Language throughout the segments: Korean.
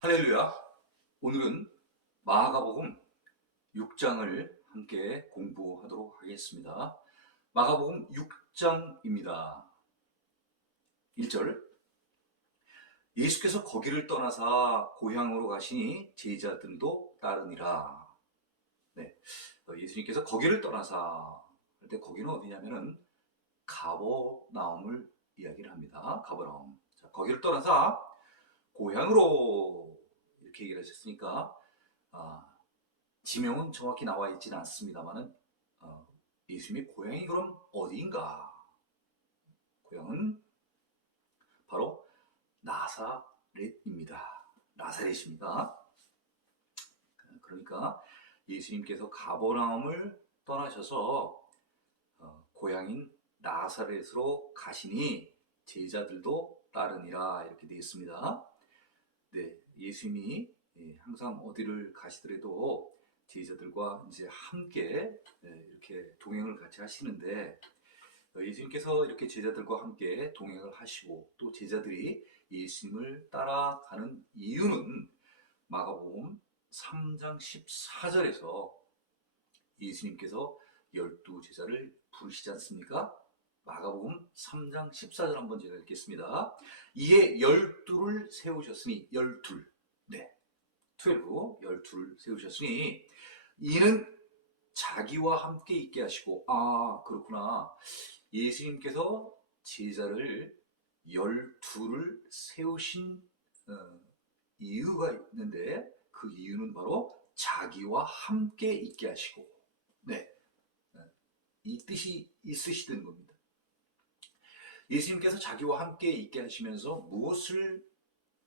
할렐루야. 오늘은 마가복음 6장을 함께 공부하도록 하겠습니다. 마가복음 6장입니다. 1절. 예수께서 거기를 떠나사 고향으로 가시니 제자들도 따르니라. 네, 예수님께서 거기를 떠나사 할 때 거기는 어디냐면은 가버나움을 이야기를 합니다. 가버나움. 자, 거기를 떠나사 고향으로 이렇게 얘기를 하셨으니까 지명은 정확히 나와 있지는 않습니다만은 예수님의 고향이 그럼 어디인가? 고향은 바로 나사렛입니다. 나사렛입니다. 그러니까 예수님께서 가버나움을 떠나셔서 고향인 나사렛으로 가시니 제자들도 따르니라 이렇게 되어 있습니다. 네, 예수님이 항상 어디를 가시더라도 제자들과 이제 함께 이렇게 동행을 같이 하시는데 예수님께서 이렇게 제자들과 함께 동행을 하시고 또 제자들이 예수님을 따라가는 이유는 마가복음 3장 14절에서 예수님께서 12제자를 부르시지 않습니까? 마가복음 3장 14절 한번 제가 읽겠습니다. 이에 12를 세우셨으니 12, 네, 12를 세우셨으니 이는 자기와 함께 있게 하시고 그렇구나. 예수님께서 제자를 12를 세우신 이유가 있는데 그 이유는 바로 자기와 함께 있게 하시고 네, 이 뜻이 있으시던 겁니다. 예수님께서 자기와 함께 있게 하시면서 무엇을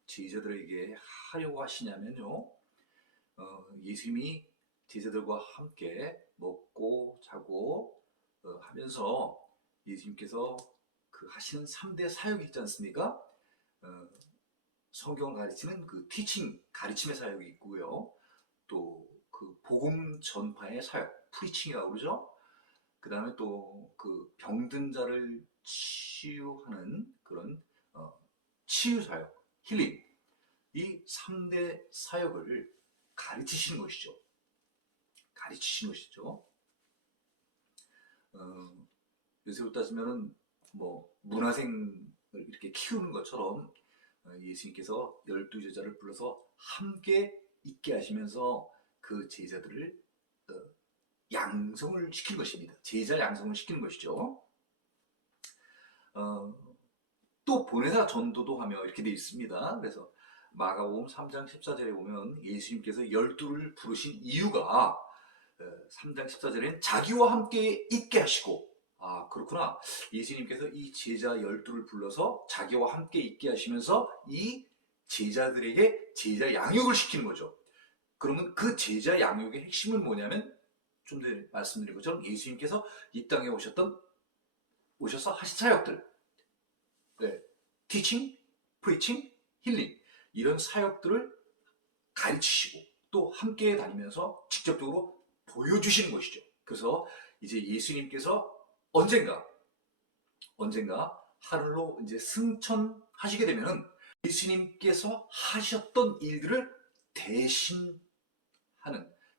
제자들에게 하려고 하시냐면요. 예수님이 제자들과 함께 먹고 자고 하면서 예수님께서 그 하시는 3대 사역이 있지 않습니까? 성경을 가르치는 그 티칭, 가르침의 사역이 있고요. 또 그 복음 전파의 사역, 프리칭이라고 그러죠. 그 다음에 또 그 병든 자를 치유하는 그런 치유 사역, 힐링, 이 3대 사역을 가르치시는 것이죠. 가르치시는 것이죠. 요새로 따지면은 뭐 문화생을 이렇게 키우는 것처럼 예수님께서 12제자를 불러서 함께 있게 하시면서 그 제자들을 양성을 시키는 것입니다. 제자 양성을 시키는 것이죠. 또 보내사 전도도 하며 이렇게 되어 있습니다. 그래서 마가복음 3장 14절에 보면 예수님께서 12를 부르신 이유가 3장 14절에는 자기와 함께 있게 하시고 그렇구나. 예수님께서 이 제자 12를 불러서 자기와 함께 있게 하시면서 이 제자들에게 제자 양육을 시키는 거죠. 그러면 그 제자 양육의 핵심은 뭐냐면 좀 전에 말씀드린 것처럼 예수님께서 이 땅에 오셔서 하신 사역들, 네, 티칭, 프리칭, 힐링 이런 사역들을 가르치시고 또 함께 다니면서 직접적으로 보여주시는 것이죠. 그래서 이제 예수님께서 언젠가 하늘로 이제 승천하시게 되면은 예수님께서 하셨던 일들을 대신하는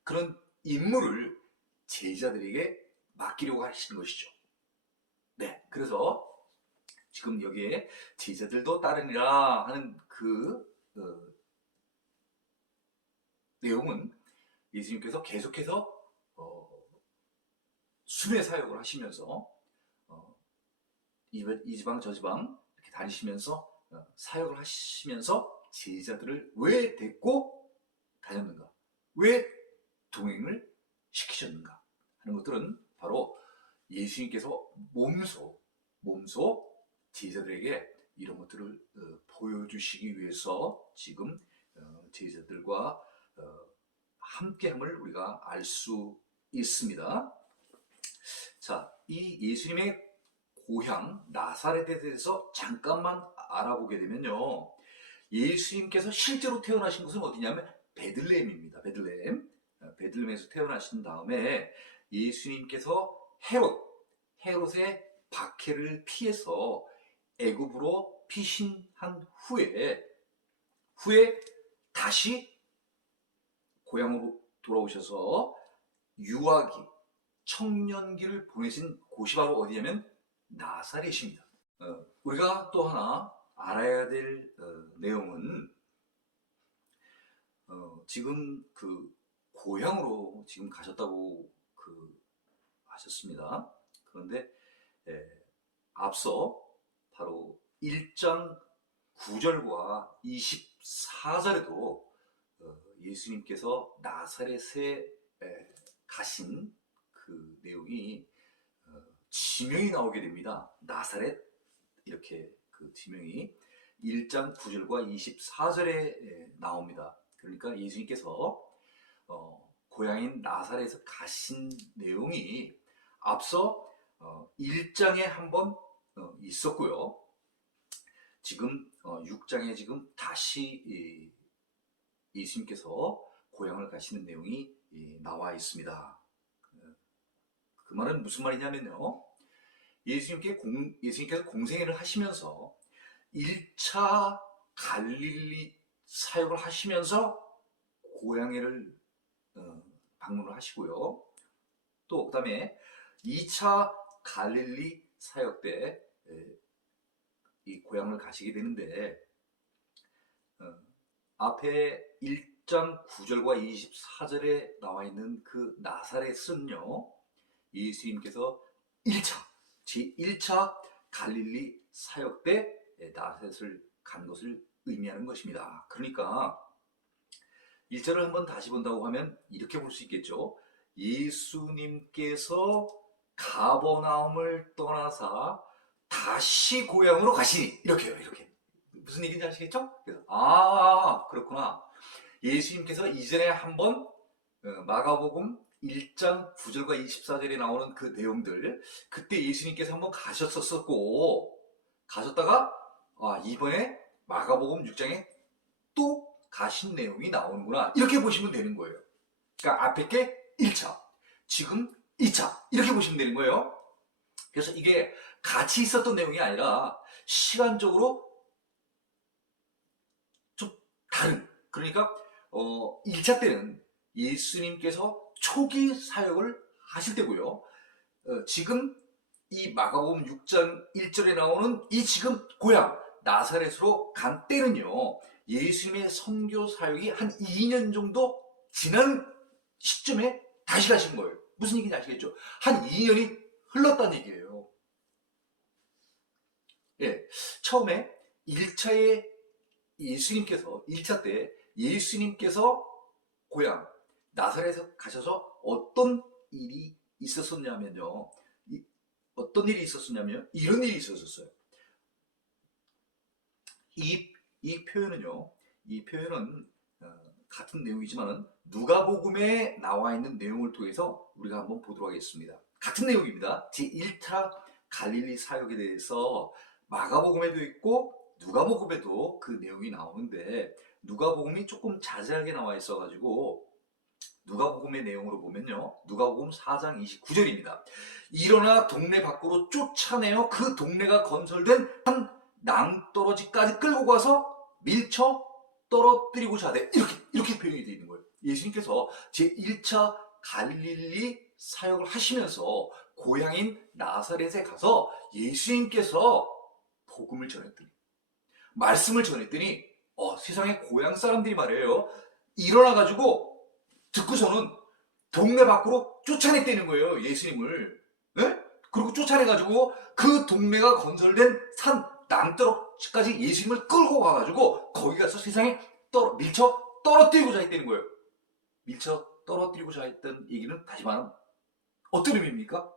그런 임무를 제자들에게 맡기려고 하시는 것이죠. 네, 그래서 지금 여기에 제자들도 따르니라 하는 그 내용은 예수님께서 계속해서 순회 사역을 하시면서 이 지방 저 지방 이렇게 다니시면서 사역을 하시면서 제자들을 왜 데리고 다녔는가, 왜 동행을 시키셨는가 하는 것들은 바로 예수님께서 몸소 제자들에게 이런 것들을 보여주시기 위해서 지금 제자들과 함께함을 우리가 알 수 있습니다. 자, 이 예수님의 고향 나사렛에 대해서 잠깐만 알아보게 되면요. 예수님께서 실제로 태어나신 곳은 어디냐면 베들레헴입니다. 베들레헴에서 태어나신 다음에 예수님께서 헤롯의 박해를 피해서 애굽으로 피신한 후에 다시 고향으로 돌아오셔서 유아기, 청년기를 보내신 곳이 바로 어디냐면 나사렛입니다. 우리가 또 하나 알아야 될 내용은 지금 그 고향으로 지금 가셨다고 하셨습니다. 그런데 앞서 바로 1장 9절과 24절에도 예수님께서 나사렛에 가신 그 내용이 지명이 나오게 됩니다. 나사렛 이렇게 그 지명이 1장 9절과 24절에 나옵니다. 그러니까 예수님께서 고향인 나사렛에서 가신 내용이 앞서 1장에 한번 있었고요. 지금 6장에 지금 다시 예수님께서 고향을 가시는 내용이 나와 있습니다. 그 말은 무슨 말이냐면요. 예수님께서 공생애를 하시면서 1차 갈릴리 사역을 하시면서 고향을 방문을 하시고요. 또 그다음에 2차 갈릴리 사역 때 이 고향을 가시게 되는데 앞에 1장 9절과 24절에 나와 있는 그 나사렛은요, 예수님께서 1차, 제1차 갈릴리 사역 때 나사렛을 간 것을 의미하는 것입니다. 그러니까 1절을 한번 다시 본다고 하면 이렇게 볼 수 있겠죠. 예수님께서 가버나움을 떠나사 다시 고향으로 가시니, 이렇게요. 이렇게 무슨 얘기인지 아시겠죠? 그래서 그렇구나. 예수님께서 이전에 한번 마가복음 1장 9절과 24절에 나오는 그 내용들, 그때 예수님께서 한번 가셨었고, 가셨다가 이번에 마가복음 6장에 또 가신 내용이 나오는구나, 이렇게 보시면 되는 거예요. 그러니까 앞에 게 1차, 지금 2차, 이렇게 보시면 되는 거예요. 그래서 이게 같이 있었던 내용이 아니라 시간적으로 좀 다른, 그러니까 1차 때는 예수님께서 초기 사역을 하실 때고요. 지금 이 마가복음 6장 1절에 나오는 이 지금 고향 나사렛으로 간 때는요, 예수님의 선교 사역이 한 2년 정도 지난 시점에 다시 가신 거예요. 무슨 얘기인지 아시겠죠? 한 2년이 흘렀다는 얘기예요. 예, 처음에 1차에 예수님께서 1차 때 예수님께서 고향 나사렛에 가셔서 어떤 일이 있었었냐면요. 어떤 일이 있었었냐면 이런 일이 있었었어요. 이 표현은요. 이 표현은 같은 내용이지만 누가복음에 나와 있는 내용을 통해서 우리가 한번 보도록 하겠습니다. 같은 내용입니다. 제1차 갈릴리 사역에 대해서 마가복음에도 있고 누가복음에도 그 내용이 나오는데 누가복음이 조금 자세하게 나와 있어가지고 누가복음의 내용으로 보면요. 누가복음 4장 29절입니다. 일어나 동네 밖으로 쫓아내어 그 동네가 건설된 한 낭떠러지까지 끌고 가서 밀쳐 떨어뜨리고자 하되, 이렇게 표현이 되어 있는 거예요. 예수님께서 제1차 갈릴리 사역을 하시면서 고향인 나사렛에 가서 예수님께서 복음을 전했더니, 말씀을 전했더니 세상에 고향 사람들이 말이에요. 일어나가지고 듣고서는 동네 밖으로 쫓아냈다는 거예요. 예수님을. 네? 그리고 쫓아내가지고 그 동네가 건설된 산 남떨어지까지 예수님을 끌고 가가지고 거기 가서 세상에 밀쳐 떨어뜨리고자 했다는 거예요. 밀쳐 떨어뜨리고자 했던 얘기는 다시 말하면 어떤 의미입니까?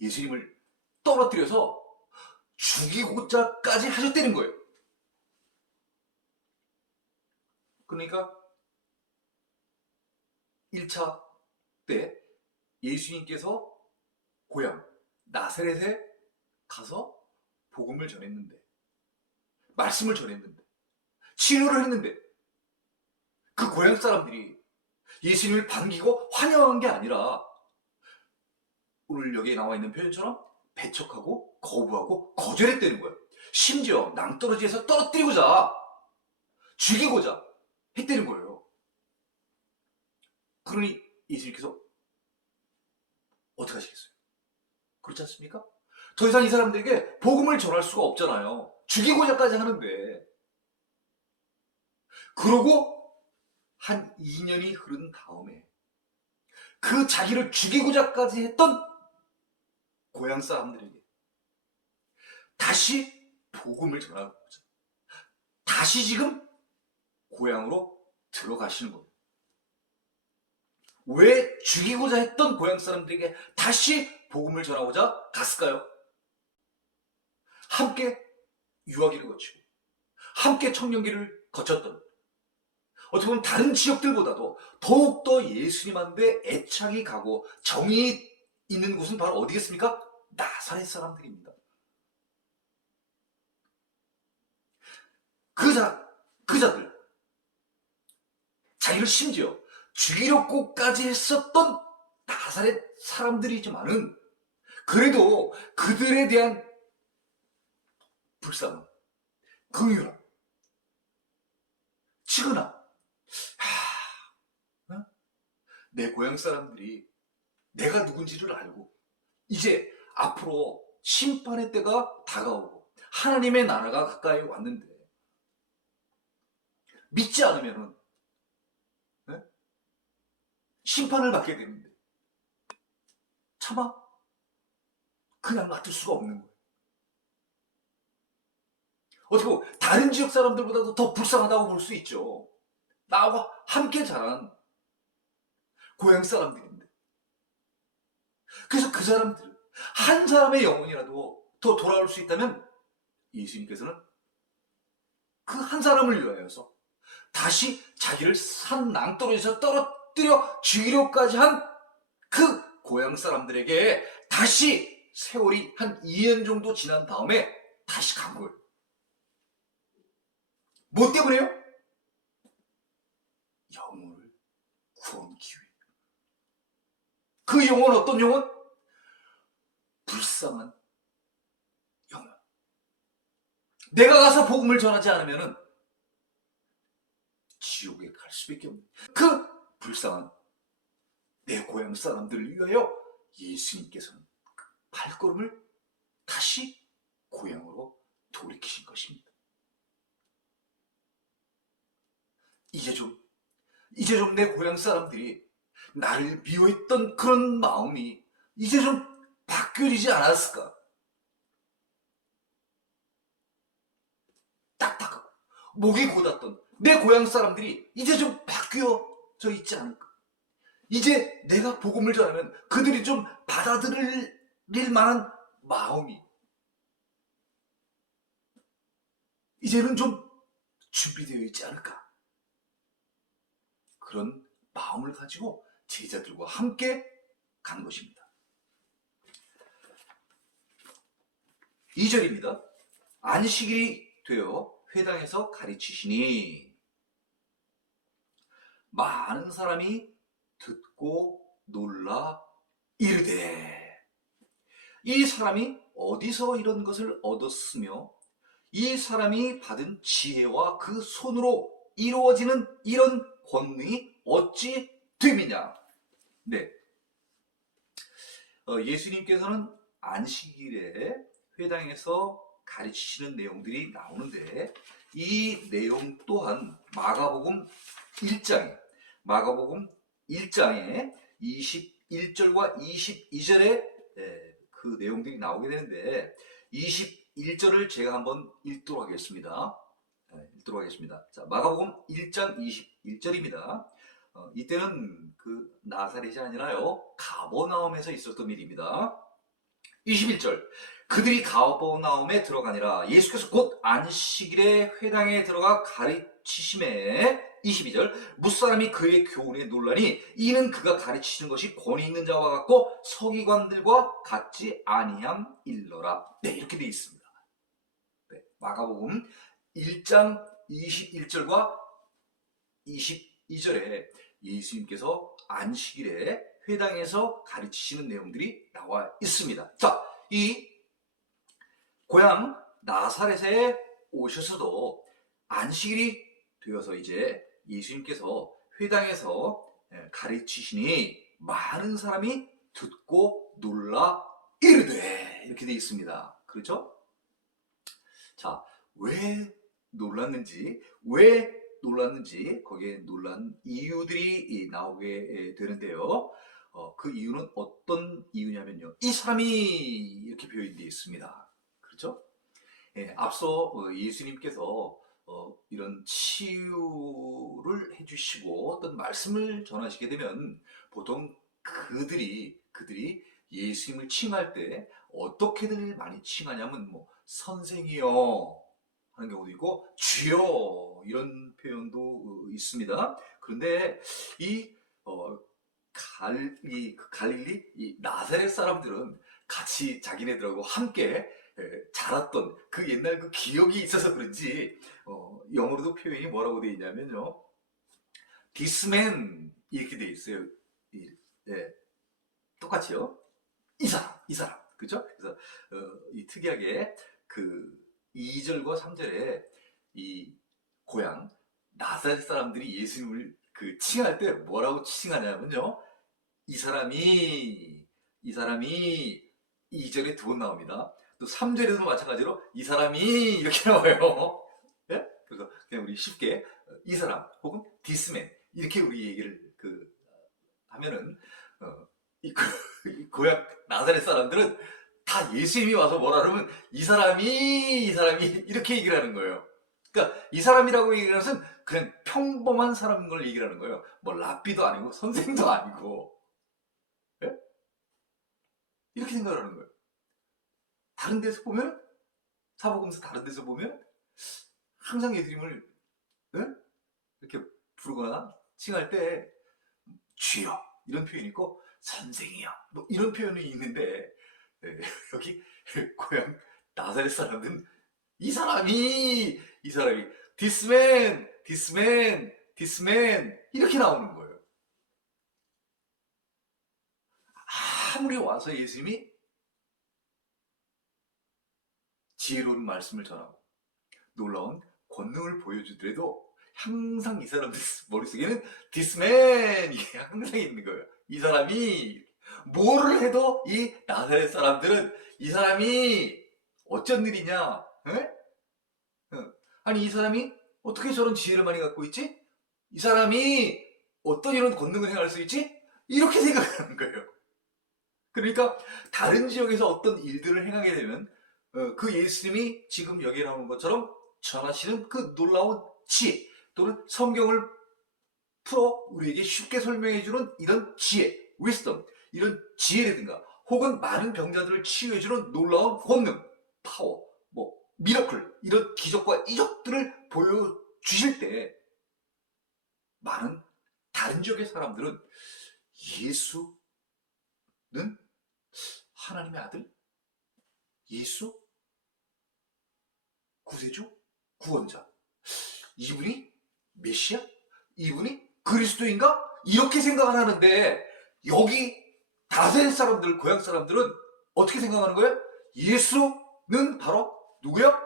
예수님을 떨어뜨려서 죽이고자까지 하셨다는 거예요. 그러니까 1차 때 예수님께서 고향 나사렛에 가서 복음을 전했는데, 말씀을 전했는데, 치료를 했는데 그 고향 사람들이 예수님을 반기고 환영한 게 아니라 오늘 여기에 나와 있는 표현처럼 배척하고 거부하고 거절했다는 거예요. 심지어 낭떠러지에서 떨어뜨리고자 죽이고자 했다는 거예요. 그러니 예수님께서 어떻게 하시겠어요? 그렇지 않습니까? 더 이상 이 사람들에게 복음을 전할 수가 없잖아요. 죽이고자까지 하는데. 그러고 한 2년이 흐른 다음에 그 자기를 죽이고자까지 했던 고향 사람들에게 다시 복음을 전하고자 다시 지금 고향으로 들어가시는 거예요. 왜 죽이고자 했던 고향 사람들에게 다시 복음을 전하고자 갔을까요? 함께 유아기를 거치고 함께 청년기를 거쳤던, 어떻게 보면 다른 지역들보다도 더욱더 예수님한테 애착이 가고 정이 있는 곳은 바로 어디겠습니까? 나사렛 사람들입니다. 그자들, 자기를 심지어 죽이려고까지 했었던 나사렛 사람들이지만은 그래도 그들에 대한 불쌍함, 긍휼함, 치근함, 내 고향 사람들이 내가 누군지를 알고 이제 앞으로 심판의 때가 다가오고 하나님의 나라가 가까이 왔는데 믿지 않으면 심판을 받게 되는데 차마 그냥 놔둘 수가 없는 거예요. 어떻게 보면 다른 지역 사람들보다도 더 불쌍하다고 볼 수 있죠. 나와 함께 자란 고향 사람들인데. 그래서 그 사람들, 한 사람의 영혼이라도 더 돌아올 수 있다면 예수님께서는 그 한 사람을 위하여서 다시 자기를 산 낭떠러지에서 떨어뜨려 죽이려까지 한 그 고향 사람들에게 다시 세월이 한 2년 정도 지난 다음에 다시 간 거예요. 뭐 때문에요? 영혼을 구원기 위해. 그 영혼 어떤 영혼? 불쌍한 영혼. 내가 가서 복음을 전하지 않으면 지옥에 갈 수밖에 없는 그 불쌍한 내 고향 사람들을 위하여 예수님께서는 발걸음을 다시 고향으로 돌이키신 것입니다. 이제 좀 내 고향 사람들이 나를 미워했던 그런 마음이 이제 좀 바뀌어지지 않았을까? 딱딱하고 목이 곧았던 내 고향 사람들이 이제 좀 바뀌어져 있지 않을까? 이제 내가 복음을 전하면 그들이 좀 받아들일 만한 마음이 이제는 좀 준비되어 있지 않을까? 그런 마음을 가지고 제자들과 함께 간 것입니다. 2절입니다. 안식일이 되어 회당에서 가르치시니 많은 사람이 듣고 놀라 이르되, 이 사람이 어디서 이런 것을 얻었으며 이 사람이 받은 지혜와 그 손으로 이루어지는 이런 권능이 어찌 됨이냐. 네, 예수님께서는 안식일에 회당에서 가르치시는 내용들이 나오는데 이 내용 또한 마가복음 1장에 21절과 22절에 그 내용들이 나오게 되는데 21절을 제가 한번 읽도록 하겠습니다. 자, 마가복음 1장 21절입니다. 이때는 그 나사렛이 아니라요, 가버나움에서 있었던 일입니다. 21절, 그들이 가버나움에 들어가니라. 예수께서 곧 안식일에 회당에 들어가 가르치심에 22절, 무사람이 그의 교훈에 놀라니 이는 그가 가르치시는 것이 권위 있는 자와 같고 서기관들과 같지 아니함 일러라. 네, 이렇게 되어 있습니다. 네, 마가복음 1장 21절과 22절에 예수님께서 안식일에 회당에서 가르치시는 내용들이 나와 있습니다. 자, 이 고향 나사렛에 오셔서도 안식일이 되어서 이제 예수님께서 회당에서 가르치시니 많은 사람이 듣고 놀라 이르되, 이렇게 되어 있습니다. 그렇죠? 자, 왜 놀랐는지 거기에 놀란 이유들이 나오게 되는데요. 그 이유는 어떤 이유냐면요, 이 사람이 이렇게 표현되어 있습니다. 그렇죠? 앞서 예수님께서 이런 치유를 해주시고 어떤 말씀을 전하시게 되면 보통 그들이 예수님을 칭할 때 어떻게들 많이 칭하냐면 뭐 선생이여 하는 경우도 있고 주여 이런 표현도 있습니다. 그런데 이 어, 갈릴리 이 나사렛 사람들은 같이 자기네들하고 함께 자랐던 그 옛날 그 기억이 있어서 그런지 영어로도 표현이 뭐라고 되어 있냐면요, this man 이렇게 되어 있어요. 네, 똑같이요. 이 사람, 그죠? 그래서 이 특이하게 그 2절과 3절에 이 고향 나사렛 사람들이 예수님을 그 칭할 때 뭐라고 칭하냐면요, 이 사람이 2절에 두 번 나옵니다. 또 3절에도 마찬가지로 이 사람이 이렇게 나와요. 예? 그래서 그냥 우리 쉽게 이 사람 혹은 this man 이렇게 우리 얘기를 하면은 이 고향 나사렛 사람들은 다 예수님이 와서 뭐라 그러면 이 사람이 이렇게 얘기를 하는 거예요. 그러니까 이 사람이라고 얘기하는 것은 그냥 평범한 사람인 걸 얘기를 하는 거예요. 뭐 랍비도 아니고 선생도 아니고. 예? 이렇게 생각을 하는 거예요. 다른 데서 보면, 사복음서 다른 데서 보면 항상 예수님을 이렇게 부르거나 칭할 때 주여 이런 표현이 있고 선생이요 뭐 이런 표현이 있는데, 여기 고향 나사렛 사람들은 이 사람이 this man 이렇게 나오는 거예요. 아무리 와서 예수님이 지혜로운 말씀을 전하고 놀라운 권능을 보여주더라도 항상 이 사람들 머릿속에는 this man 이게 항상 있는 거예요. 이 사람이 뭐를 해도 이 나사렛 사람들은 이 사람이 어쩐 일이냐? 아니 이 사람이 어떻게 저런 지혜를 많이 갖고 있지? 이 사람이 어떤 이런 권능을 행할 수 있지? 이렇게 생각하는 거예요. 그러니까 다른 지역에서 어떤 일들을 행하게 되면 그 예수님이 지금 여기에 나오는 것처럼 전하시는 그 놀라운 지혜 또는 성경을 풀어 우리에게 쉽게 설명해주는 이런 지혜, wisdom, 이런 지혜라든가 혹은 많은 병자들을 치유해주는 놀라운 권능, 파워, 뭐 미러클, 이런 기적과 이적들을 보여주실 때 많은 다른 지역의 사람들은 예수는 하나님의 아들? 예수? 구세주? 구원자? 이분이 메시아? 이분이 그리스도인가? 이렇게 생각을 하는데 여기 다세의 사람들, 고향 사람들은 어떻게 생각하는 거예요? 예수는 바로 누구요?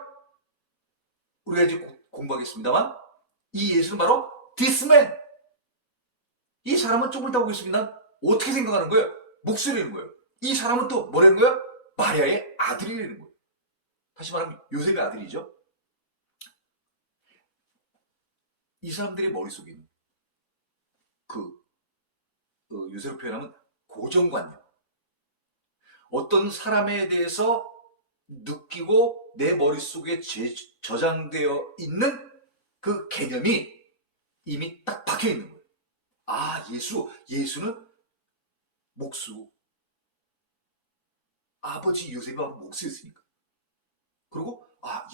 우리가 이제 공부하겠습니다만 이 예수는 바로 this man. 이 사람은 쪽을 따고 있습니다. 어떻게 생각하는 거예요? 목소리라는 거예요. 이 사람은 또 뭐라는 거예요? 마리아의 아들이라는 거예요. 다시 말하면 요셉의 아들이죠. 이 사람들의 머릿속에는 요새로 표현하면 고정관념, 어떤 사람에 대해서 느끼고 내 머릿속에 저장되어 있는 그 개념이 이미 딱 박혀 있는 거예요. 아, 예수는 목수, 아버지 요셉이 목수였으니까. 그리고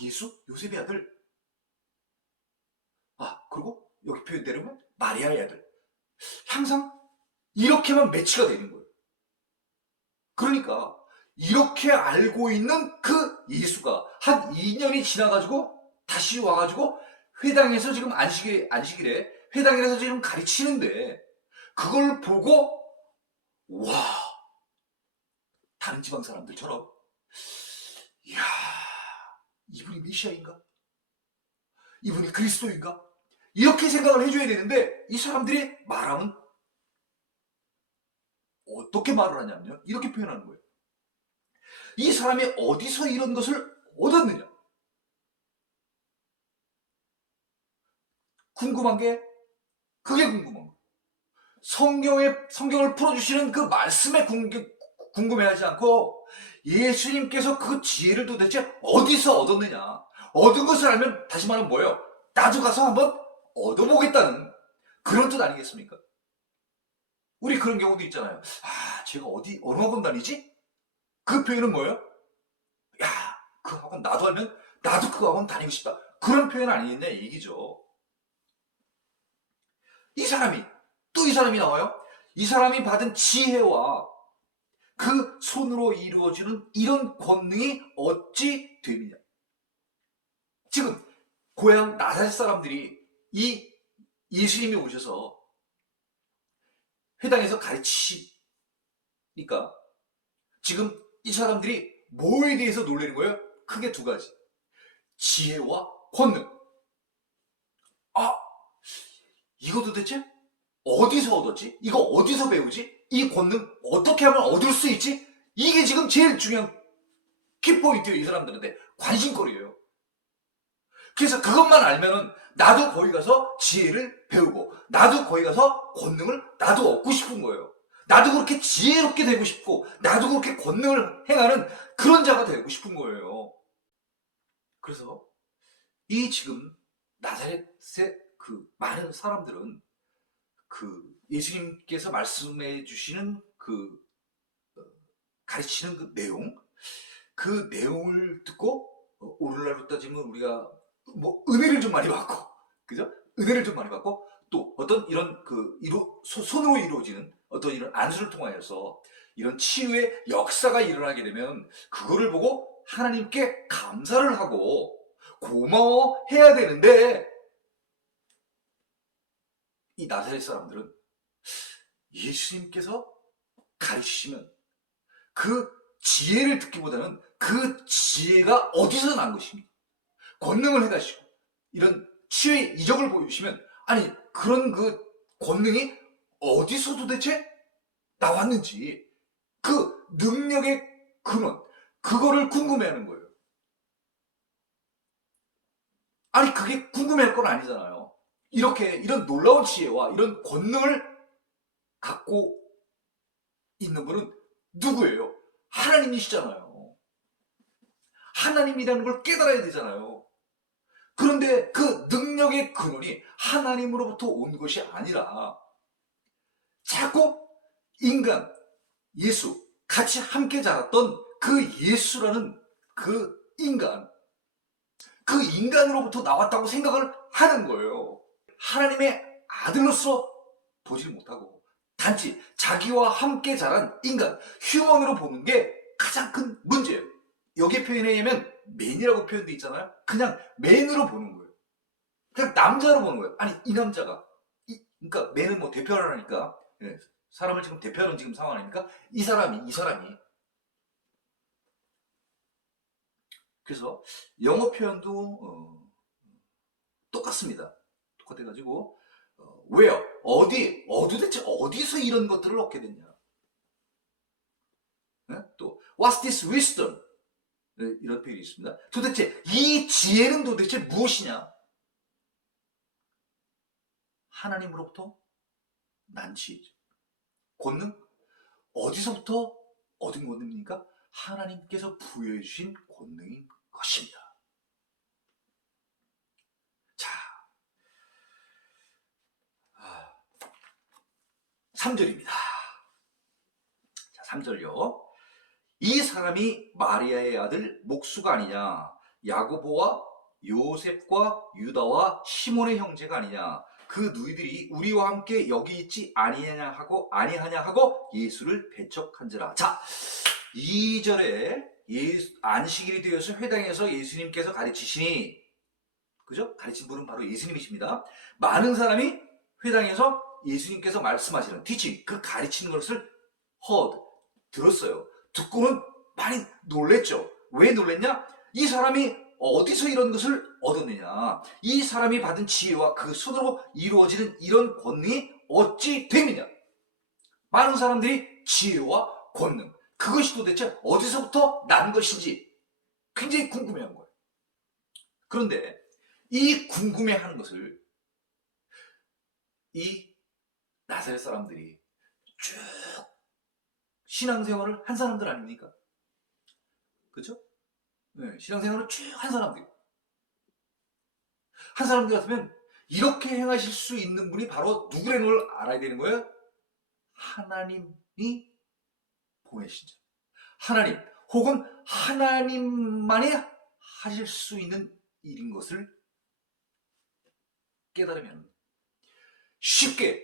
예수 요셉의 아들. 그리고 여기 표현되려면 마리아의 아들. 항상 이렇게만 매치가 되는 거예요. 그러니까 이렇게 알고 있는 그 예수가 한 2년이 지나가지고 다시 와가지고 회당에서 지금 안식일에 회당에서 지금 가르치는데 그걸 보고 와, 다른 지방 사람들처럼 이야, 이분이 메시아인가? 이분이 그리스도인가? 이렇게 생각을 해줘야 되는데 이 사람들이 말하면 어떻게 말을 하냐면요. 이렇게 표현하는 거예요. 이 사람이 어디서 이런 것을 얻었느냐. 궁금한 게 그게 궁금한 거예요. 성경을 풀어주시는 그 말씀에 궁금해하지 않고 예수님께서 그 지혜를 도대체 어디서 얻었느냐. 얻은 것을 알면 다시 말하면 뭐예요? 나도 가서 한번 얻어보겠다는 그런 뜻 아니겠습니까? 우리 그런 경우도 있잖아요. 제가 어느 학원 다니지? 그 표현은 뭐예요? 야, 그 학원 나도 알면 나도 그 학원 다니고 싶다. 그런 표현 아니겠냐 이 얘기죠. 이 사람이 나와요. 이 사람이 받은 지혜와 그 손으로 이루어지는 이런 권능이 어찌 됨이냐. 지금 고향 나사렛 사람들이 이 예수님이 오셔서 회당에서 가르치니까 지금 이 사람들이 뭐에 대해서 놀라는 거예요? 크게 두 가지. 지혜와 권능. 이거 도대체 어디서 얻었지? 이거 어디서 배우지? 이 권능 어떻게 하면 얻을 수 있지? 이게 지금 제일 중요한 키포인트예요. 이 사람들한테 관심거리예요. 그래서 그것만 알면은 나도 거기 가서 지혜를 배우고 나도 거기 가서 권능을 나도 얻고 싶은 거예요. 나도 그렇게 지혜롭게 되고 싶고 나도 그렇게 권능을 행하는 그런 자가 되고 싶은 거예요. 그래서 이 지금 나사렛의 그 많은 사람들은 그 예수님께서 말씀해 주시는 그 가르치는 그 내용을 듣고 오늘날로 따지면 우리가 뭐 은혜를 좀 많이 받고, 그죠? 은혜를 좀 많이 받고 또 어떤 이런 그 손으로 이루어지는 어떤 이런 안수를 통하여서 이런 치유의 역사가 일어나게 되면 그거를 보고 하나님께 감사를 하고 고마워해야 되는데 이 나사렛 사람들은 예수님께서 가르치시면 그 지혜를 듣기보다는 그 지혜가 어디서 난 것입니까? 권능을 해가시고 이런 치유의 이적을 보여주시면 아니 그런 그 권능이 어디서 도대체 나왔는지 그 능력의 근원 그거를 궁금해하는 거예요. 아니 그게 궁금해할 건 아니잖아요. 이런 놀라운 지혜와 이런 권능을 갖고 있는 분은 누구예요? 하나님이시잖아요. 하나님이라는 걸 깨달아야 되잖아요. 그런데 그 능력의 근원이 하나님으로부터 온 것이 아니라 자꾸 인간, 예수, 같이 함께 자랐던 그 예수라는 그 인간으로부터 나왔다고 생각을 하는 거예요. 하나님의 아들로서 보지 못하고 단지 자기와 함께 자란 인간, 휴먼으로 보는 게 가장 큰 문제예요. 여기 표현에 의하면 맨이라고 표현되어 있잖아요. 그냥 맨으로 보는 거예요. 그냥 남자로 보는 거예요. 아니 이 남자가 그러니까 맨은 뭐 대표하니까 사람을 지금 대표하는 지금 상황 아닙니까? 이 사람이 그래서 영어 표현도 똑같습니다. 똑같아가지고 where 도대체 어디서 이런 것들을 얻게 됐냐? 또 what's this wisdom? 이런 표현이 있습니다. 도대체 이 지혜는 도대체 무엇이냐? 하나님으로부터 난 지혜죠. 권능? 어디서부터 얻은 권능입니까? 하나님께서 부여해 주신 권능인 것입니다. 자, 3절입니다. 자, 3절요. 이 사람이 마리아의 아들 목수가 아니냐? 야고보와 요셉과 유다와 시몬의 형제가 아니냐? 그 누이들이 우리와 함께 여기 있지 아니하냐 하고 예수를 배척한지라. 자, 2절에 안식일이 되어서 회당에서 예수님께서 가르치시니, 그죠? 가르친 분은 바로 예수님이십니다. 많은 사람이 회당에서 예수님께서 말씀하시는 티칭, 그 가르치는 것을 들었어요. 듣고는 많이 놀랬죠. 왜 놀랬냐? 이 사람이 어디서 이런 것을 얻었느냐? 이 사람이 받은 지혜와 그 손으로 이루어지는 이런 권능이 어찌 되느냐? 많은 사람들이 지혜와 권능, 그것이 도대체 어디서부터 난 것인지 굉장히 궁금해한 거예요. 그런데 이 궁금해하는 것을 이 나사렛 사람들이 쭉 신앙생활을 한 사람들 아닙니까? 그렇죠? 네, 신앙생활을 쭉 한 사람들. 한 사람들 같으면 이렇게 행하실 수 있는 분이 바로 누구라는 걸 알아야 되는 거예요. 하나님이 보내신 자. 하나님, 혹은 하나님만이 하실 수 있는 일인 것을 깨달으면 쉽게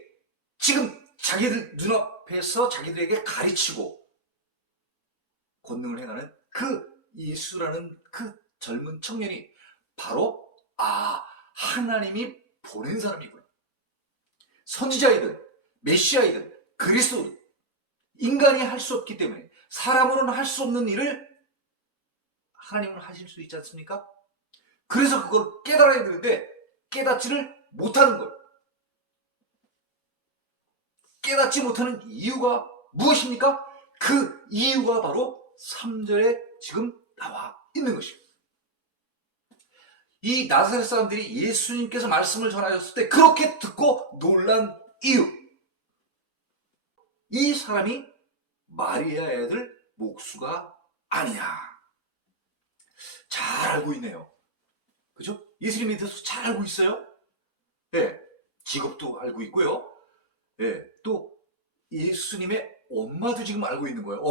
지금 자기들 눈앞에서 자기들에게 가르치고 권능을 행하는 그 예수라는 그 젊은 청년이 바로 하나님이 보낸 사람이구나. 선지자이든 메시아이든 그리스도든 인간이 할 수 없기 때문에, 사람으로는 할 수 없는 일을 하나님은 하실 수 있지 않습니까? 그래서 그걸 깨달아야 되는데 깨닫지를 못하는 거예요. 깨닫지 못하는 이유가 무엇입니까? 그 이유가 바로 3절에 지금 나와 있는 것입니다. 이 나사렛 사람들이 예수님께서 말씀을 전하셨을 때 그렇게 듣고 놀란 이유, 이 사람이 마리아의 아들 목수가 아니냐. 잘 알고 있네요. 그죠? 예수님에 대해서 잘 알고 있어요. 예, 직업도 알고 있고요. 예, 또 예수님의 엄마도 지금 알고 있는 거예요.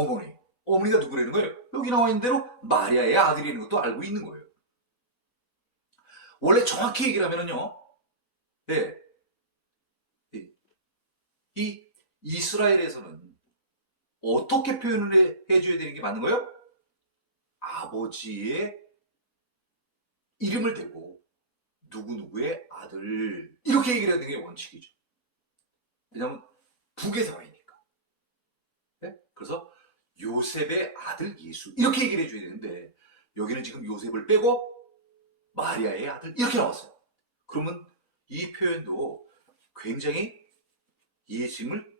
어머니가 누구라는 거예요? 여기 나와 있는 대로 마리아의 아들이라는 것도 알고 있는 거예요. 원래 정확히 얘기를 하면요, 예, 이 이스라엘에서는 어떻게 표현을 해줘야 되는 게 맞는 거예요? 아버지의 이름을 대고 누구누구의 아들, 이렇게 얘기를 해야 되는 게 원칙이죠. 왜냐하면 북의 사회니까. 네? 그래서 요셉의 아들 예수, 이렇게 얘기를 해줘야 되는데 여기는 지금 요셉을 빼고 마리아의 아들, 이렇게 나왔어요. 그러면 이 표현도 굉장히 예수님을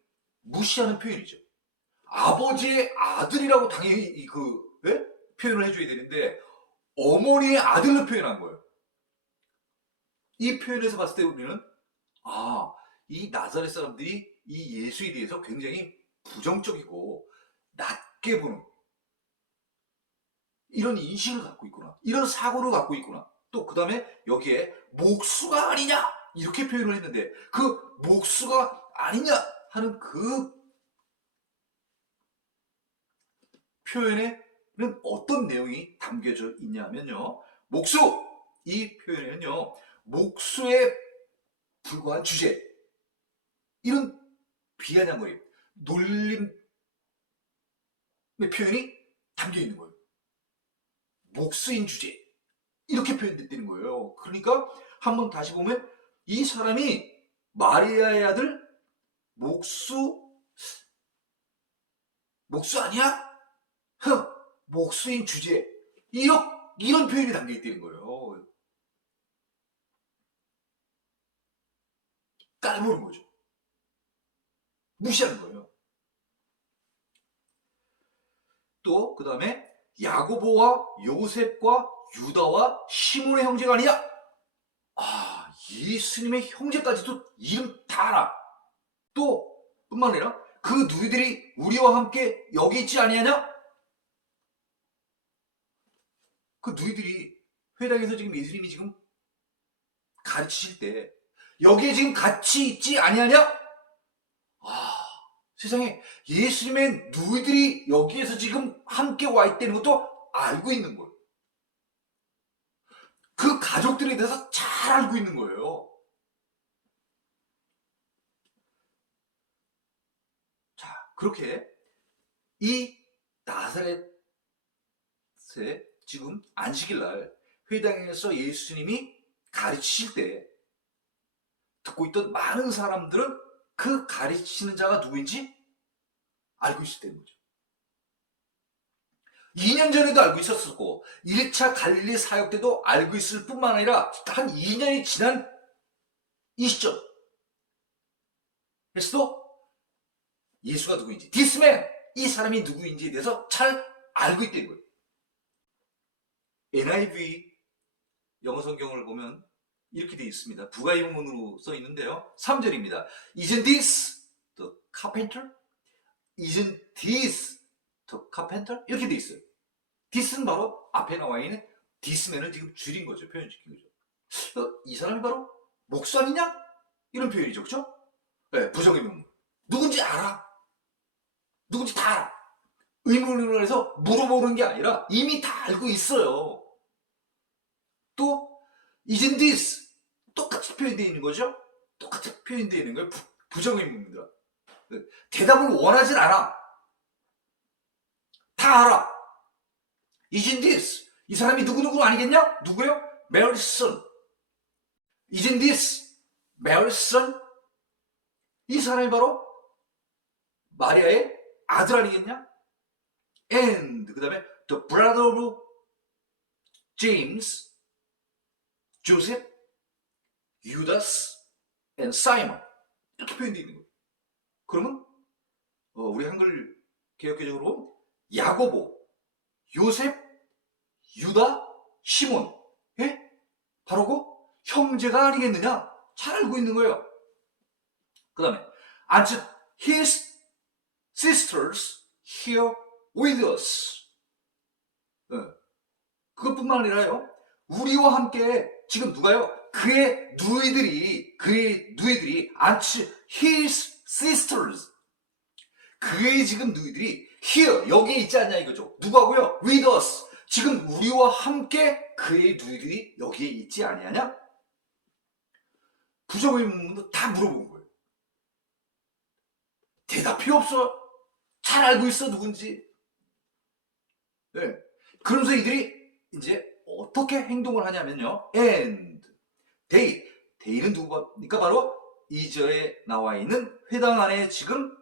무시하는 표현이죠. 아버지의 아들이라고 당연히 표현을 해줘야 되는데 어머니의 아들로 표현한 거예요. 이 표현에서 봤을 때 우리는 이 나사렛 사람들이 이 예수에 대해서 굉장히 부정적이고 낮게 보는 이런 인식을 갖고 있구나, 이런 사고를 갖고 있구나. 또 그 다음에 여기에 목수가 아니냐 이렇게 표현을 했는데 그 목수가 아니냐 하는 그 표현에는 어떤 내용이 담겨져 있냐면요, 목수, 이 표현에는요 목수에 불과한 주제, 이런 비아냥거림, 놀림의 표현이 담겨 있는 거예요. 목수인 주제, 이렇게 표현됐다는 거예요. 그러니까 한번 다시 보면 이 사람이 마리아의 아들 목수 아니야? 목수인 주제, 이런 표현이 담겨 있다는 거예요. 깔보는 거죠. 무시하는 거예요. 또 그 다음에 야고보와 요셉과 유다와 시몬의 형제가 아니냐? 예수님의 형제까지도 이름 다 알아. 또 뿐만 아니라 그 누이들이 우리와 함께 여기 있지 아니하냐? 그 누이들이 회당에서 지금 예수님이 지금 가르치실 때 여기에 지금 같이 있지 아니하냐? 세상에 예수님의 누이들이 여기에서 지금 함께 와 있다는 것도 알고 있는 거예요. 그 가족들에 대해서 잘 알고 있는 거예요. 자, 그렇게 이 나사렛에 지금 안식일 날 회당에서 예수님이 가르치실 때 듣고 있던 많은 사람들은 그 가르치는 자가 누구인지 알고 있었다는 거죠. 2년 전에도 알고 있었고 1차 갈릴리 사역 때도 알고 있을 뿐만 아니라 한 2년이 지난 이 시점 에서도 예수가 누구인지, 디스맨, 이 사람이 누구인지에 대해서 잘 알고 있다는 거예요. NIV 영어 성경을 보면 이렇게 되어 있습니다. 부가의문으로 써 있는데요. 3절입니다. Isn't this the carpenter? Isn't this the carpenter? 이렇게 되어 있어요. this는 바로 앞에 나와 있는 this맨을 지금 줄인 거죠. 표현시킨 거죠. 이 사람이 바로 목사이냐? 이런 표현이죠. 그렇죠? 네, 부정의문. 누군지 알아. 누군지 다 알아. 의문을 해서 물어보는 게 아니라 이미 다 알고 있어요. 또 isn't this 똑같이 표현되어 있는 거죠. 똑같이 표현되어 있는 거예요. 부정의문입니다. 대답을 원하진 않아. 다 알아. isn't this 이 사람이 누구누구 아니겠냐? 누구요? Mary's son. isn't this Mary's son? 이 사람이 바로 마리아의 아들 아니겠냐? And 그 다음에 the brother of James, Joseph, Judas, and Simon 이렇게 표현되어 있는 거예요. 그러면 우리 한글 개역개적으로 야고보, 요셉, 유다, 시몬 바로 그 형제가 아니겠느냐? 잘 알고 있는 거예요. 그 다음에 aren't his sisters here with us? 그것뿐만 아니라요. 우리와 함께 지금 누가요? 그의 누이들이 aren't his sisters. 그의 지금 누이들이 here 여기에 있지 않냐 이거죠. 누구하고요? with us. 지금 우리와 함께 그의 누이들이 여기에 있지 아니하냐? 부정의문도 다 물어본 거예요. 대답이 없어. 잘 알고 있어 누군지. 네. 그러면서 이들이 이제 어떻게 행동을 하냐면요. And they는 누구니까 바로 2절에 나와 있는 회당 안에 지금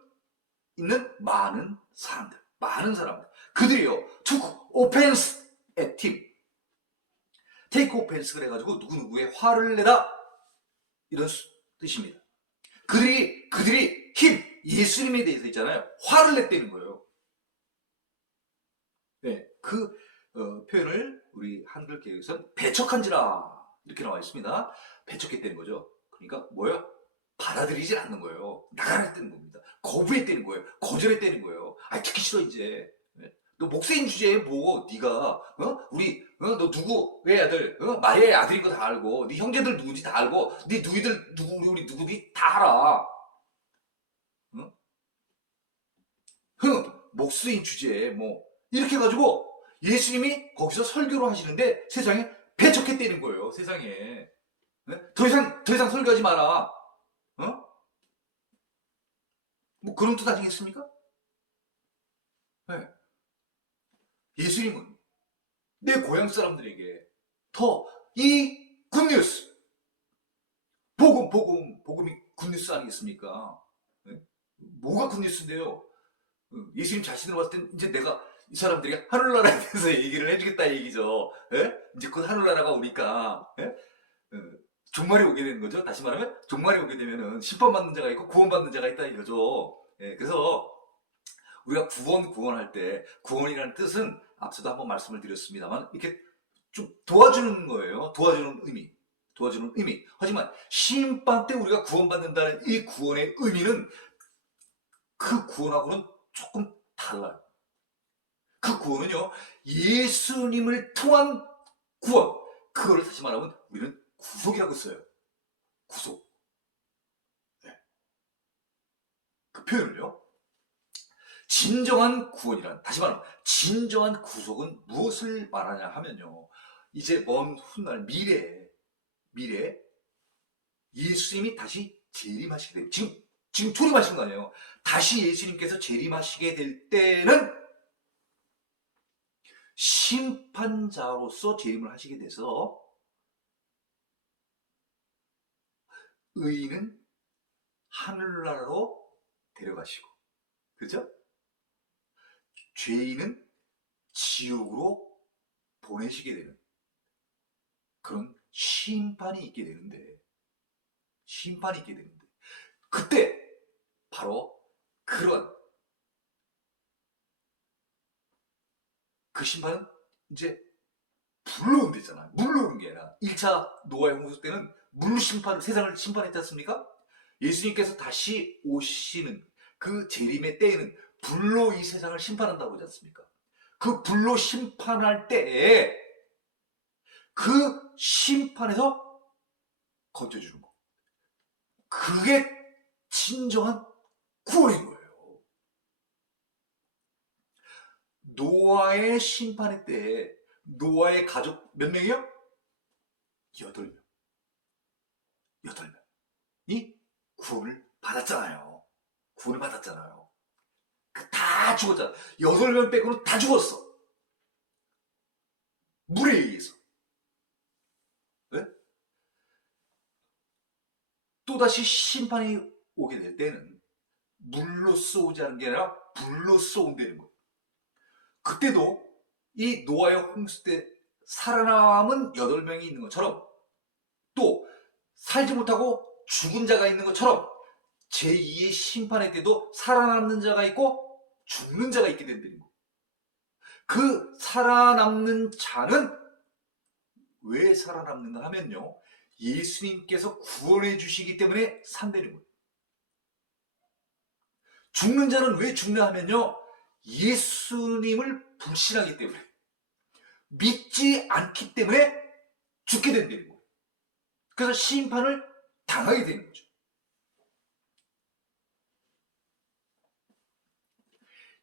있는 많은 사람들. 그들이요. took offense at him. take offense 그래가지고 누구누구의 화를 내다. 이런 뜻입니다. 그들이 예수님에 대해서 있잖아요. 화를 냈다는 거예요. 네, 그 표현을 우리 한글 개혁에서는 배척한지라 이렇게 나와 있습니다. 배척했다는 거죠. 그러니까 뭐예요? 받아들이질 않는 거예요. 나가랬다는 겁니다. 거부했다는 거예요. 거절했다는 거예요. 듣기 싫어 이제. 너 목사인 주제에 뭐 네가 너 누구의 아들 마리아의 아들인 거 다 알고 네 형제들 누구지 다 알고 네 누이들 우리 누구지 다 알아. 목사인 주제에 뭐 이렇게 해가지고 예수님이 거기서 설교를 하시는데 세상에 배척했다는 거예요. 세상에 더 이상 설교하지 마라. 뭐 그런 뜻 아니겠습니까? 네. 예수님은 내 고향 사람들에게 더 이 굿뉴스 복음이 굿뉴스 아니겠습니까? 네? 뭐가 굿뉴스인데요? 예수님 자신을 봤을 땐 이제 내가 이 사람들이 하늘나라에 대해서 얘기를 해주겠다 얘기죠. 예? 이제 곧 하늘나라가 오니까 종말이 오게 되는 거죠. 다시 말하면 종말이 오게 되면은 심판받는 자가 있고 구원받는 자가 있다 이거죠. 예, 그래서 우리가 구원할 때 구원이라는 뜻은 앞서도 한번 말씀을 드렸습니다만 이렇게 좀 도와주는 거예요. 도와주는 의미. 하지만 심판 때 우리가 구원받는다는 이 구원의 의미는 그 구원하고는 조금 달라요. 그 구원은요, 예수님을 통한 구원. 그거를 다시 말하면 우리는 구속이라고 써요. 구속. 네. 그 표현을요. 진정한 구원이란, 다시 말하면 진정한 구속은 무엇을 말하냐 하면요. 이제 먼 훗날 미래에 예수님이 다시 재림하시게 됩니다. 지금 초림하신 거 아니에요. 다시 예수님께서 재림하시게 될 때는 심판자로서 재림을 하시게 돼서 의인은 하늘나라로 데려가시고, 그렇죠? 죄인은 지옥으로 보내시게 되는 그런 심판이 있게 되는데, 그때 바로 그런 그 심판은 이제 불로 온대잖아. 물로 온 게 아니라 1차 노아의 홍수 때는 물로 세상을 심판했지 않습니까? 예수님께서 다시 오시는 그 재림의 때에는 불로 이 세상을 심판한다고 하지 않습니까? 그 불로 심판할 때에 그 심판에서 건져주는 거. 그게 진정한 구원인 거예요. 노아의 심판의 때에 노아의 가족 몇 명이요? 8명. 8명이 구원을 받았잖아요. 다 죽었잖아. 8명 빼고는 다 죽었어. 물에 의해서. 네? 또다시 심판이 오게 될 때는 물로써 오지 않은 게 아니라 불로써 온다는 거예요. 그때도 이 노아의 홍수 때 살아남은 8명이 있는 것처럼, 또 살지 못하고 죽은 자가 있는 것처럼 제2의 심판의 때도 살아남는 자가 있고 죽는 자가 있게 된다는 거예요. 그 살아남는 자는 왜 살아남는가 하면요, 예수님께서 구원해 주시기 때문에 산다는 거예요. 죽는 자는 왜 죽나 하면요, 예수님을 불신하기 때문에, 믿지 않기 때문에 죽게 된다는 거예요. 그래서 심판을 당하게 되는 거죠.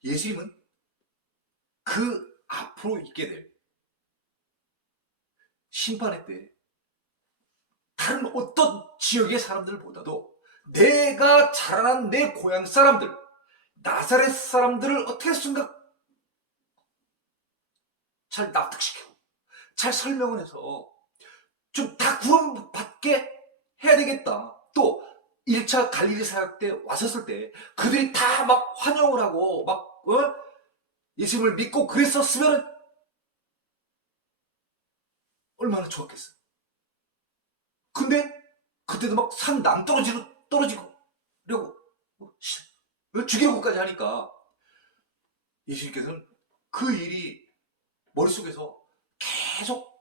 예수님은 그 앞으로 있게 될 심판의 때 다른 어떤 지역의 사람들보다도 내가 자라난 내 고향 사람들, 나사렛 사람들을 어떻게 잘 납득시키고 잘 설명을 해서 좀 다 구원받게 해야 되겠다. 또 1차 갈릴리 사역 때 왔었을 때 그들이 다 막 환영을 하고 막 예수님을 믿고 그랬었으면 얼마나 좋았겠어요. 근데 그때도 막 산 떨어지려고 죽이려고까지 하니까 예수님께서는 그 일이 머릿속에서 계속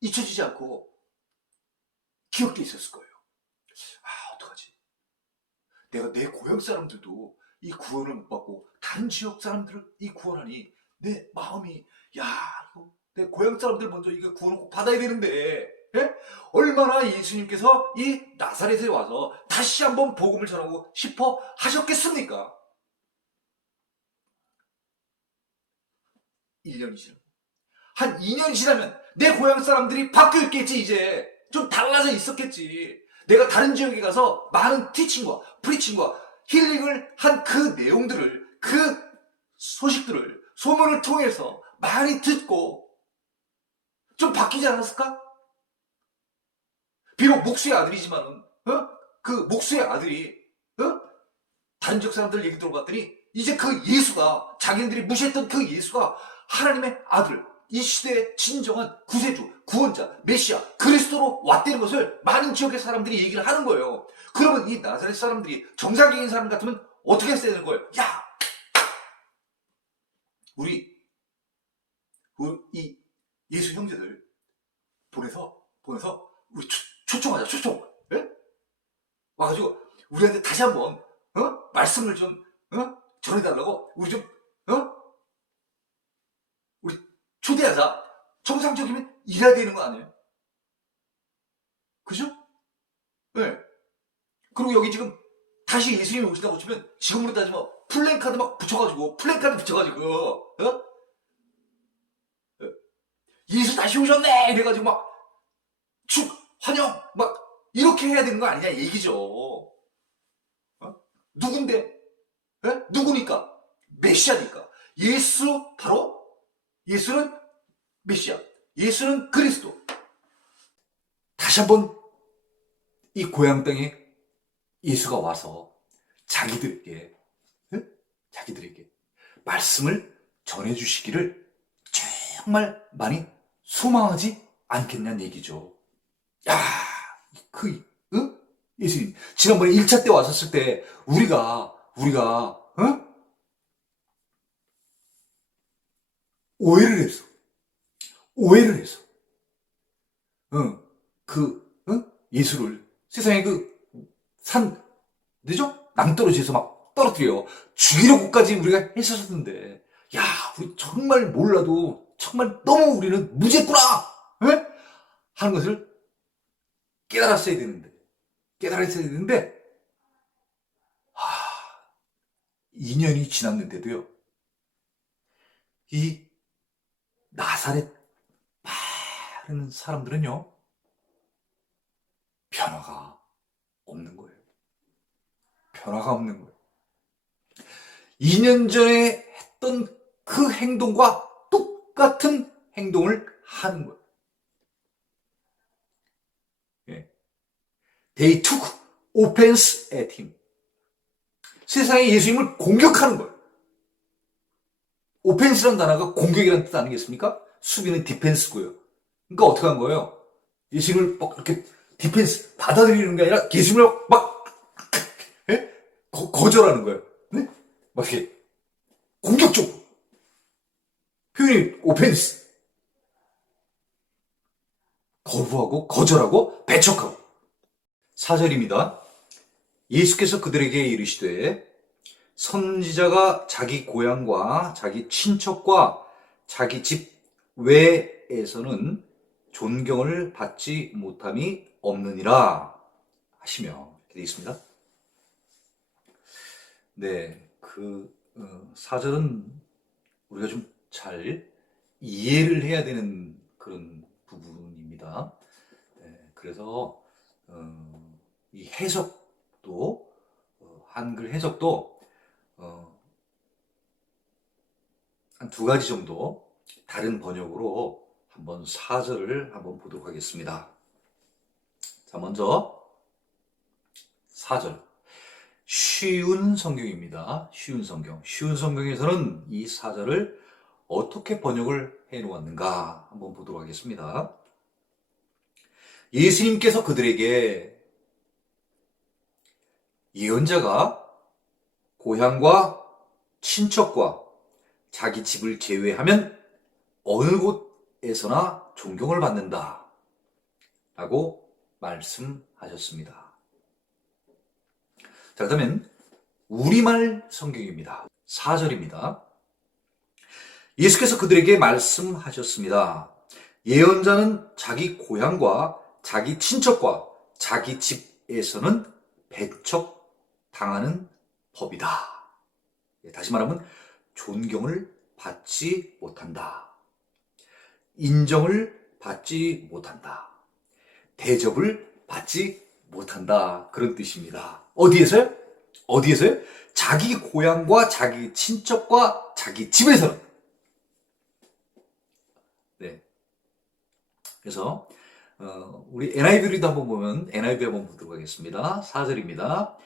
잊혀지지 않고 기억돼 있었을 거예요. 아, 어떡하지? 내가 내 고향 사람들도 이 구원을 못 받고 다른 지역 사람들을 이 구원하니 내 마음이, 야, 이거 내 고향 사람들 먼저 이거 구원을 꼭 받아야 되는데, 예? 얼마나 예수님께서 이 나사렛에 와서 다시 한번 복음을 전하고 싶어 하셨겠습니까? 1년이 지나고 한 2년 지나면 내 고향 사람들이 바뀌어 있겠지. 이제 좀 달라져 있었겠지. 내가 다른 지역에 가서 많은 티칭과 프리칭과 힐링을 한 그 내용들을, 그 소식들을 소문을 통해서 많이 듣고 좀 바뀌지 않았을까? 비록 목수의 아들이지만은 그 목수의 아들이 다른 지역 사람들 얘기 들어봤더니 이제 그 예수가, 자기네들이 무시했던 그 예수가 하나님의 아들, 이 시대의 진정한 구세주, 구원자, 메시아, 그리스도로 왔다는 것을 많은 지역의 사람들이 얘기를 하는 거예요. 그러면 이 나사렛 사람들이 정상적인 사람 같으면 어떻게 했어야 되는 거예요? 야! 우리 이 예수 형제들 보내서 우리 초청하자, 초청. 예? 와가지고 우리한테 다시 한번 말씀을 좀 전해달라고 우리 좀 우리 초대하자. 정상적이면 일해야 되는 거 아니에요? 그죠? 네. 그리고 여기 지금 다시 예수님이 오신다고 치면 지금으로 따지면 플랜카드 막 붙여가지고 예수 다시 오셨네 이래가지고 막 환영 막 이렇게 해야 되는 거 아니냐 얘기죠. 누군데? 누구니까? 메시아니까. 예수는 메시아, 예수는 그리스도. 다시 한번 이 고향 땅에 예수가 와서 자기들에게 말씀을 전해주시기를 정말 많이 소망하지 않겠냐는 얘기죠. 야, 응? 예수님, 지난번에 1차 때 왔었을 때, 오해를 했어. 오해를 했어. 응, 예수를 세상에 그죠? 낭떠러지에서 막 떨어뜨려. 죽이려고까지 우리가 했었는데, 야, 우리 정말 몰라도, 정말 너무 우리는 무죄구나! 응? 하는 것을 깨달았어야 되는데, 2년이 지났는데도요, 이 나사렛 많은 사람들은요, 변화가 없는 거예요. 변화가 없는 거예요. 2년 전에 했던 그 행동과 똑같은 행동을 하는 거예요. 예. They took offense at him. 세상에 예수님을 공격하는 거예요. 오펜스라는 단어가 공격이라는 뜻 아니겠습니까? 수비는 디펜스고요. 그러니까 어떻게 한 거예요? 예수님을 막 이렇게 디펜스 받아들이는 게 아니라 예수님을 막 거절하는 거예요. 네? 막 이렇게 공격적으로. 표현이 오펜스. 거부하고 거절하고 배척하고. 4절입니다. 예수께서 그들에게 이르시되 선지자가 자기 고향과 자기 친척과 자기 집 외에서는 존경을 받지 못함이 없느니라 하시며 이렇게 되어 있습니다. 네, 4절은 우리가 좀 잘 이해를 해야 되는 그런 부분입니다. 네, 그래서 이 해석도 한글 해석도 한 두 가지 정도 다른 번역으로 한번 4절을 한번 보도록 하겠습니다. 자, 먼저 4절. 쉬운 성경입니다. 쉬운 성경. 쉬운 성경에서는 이 4절을 어떻게 번역을 해 놓았는가 한번 보도록 하겠습니다. 예수님께서 그들에게 예언자가 고향과 친척과 자기 집을 제외하면 어느 곳에서나 존경을 받는다 라고 말씀하셨습니다. 자, 그러면 우리말 성경입니다. 4절입니다. 예수께서 그들에게 말씀하셨습니다. 예언자는 자기 고향과 자기 친척과 자기 집에서는 배척당하는 법이다. 다시 말하면 존경을 받지 못한다. 인정을 받지 못한다. 대접을 받지 못한다. 그런 뜻입니다. 어디에서요? 어디에서요? 자기 고향과 자기 친척과 자기 집에서는. 네. 그래서 우리 NIV도 한번 보면 NIV 한번 보도록 하겠습니다. 4절입니다.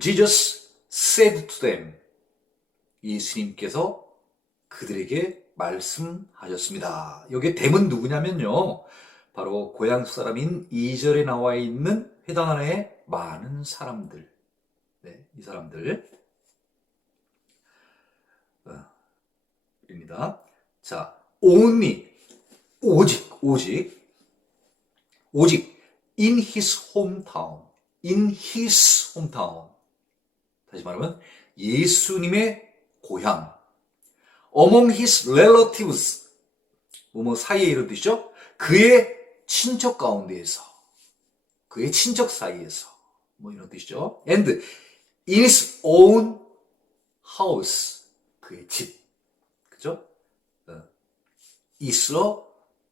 Jesus said to them. 예수님께서 그들에게 말씀하셨습니다. 여기에 them은 누구냐면요. 바로 고향 사람인 2절에 나와 있는 회당 안에 많은 사람들. 네, 이 사람들. 입니다. 자, only, 오직, in his hometown. 다시 말하면 예수님의 고향. among his relatives. 뭐 사이에 이런 뜻이죠? 그의 친척 가운데에서. 그의 친척 사이에서. 뭐 이런 뜻이죠. and in his own house. 그의 집. 그죠? is a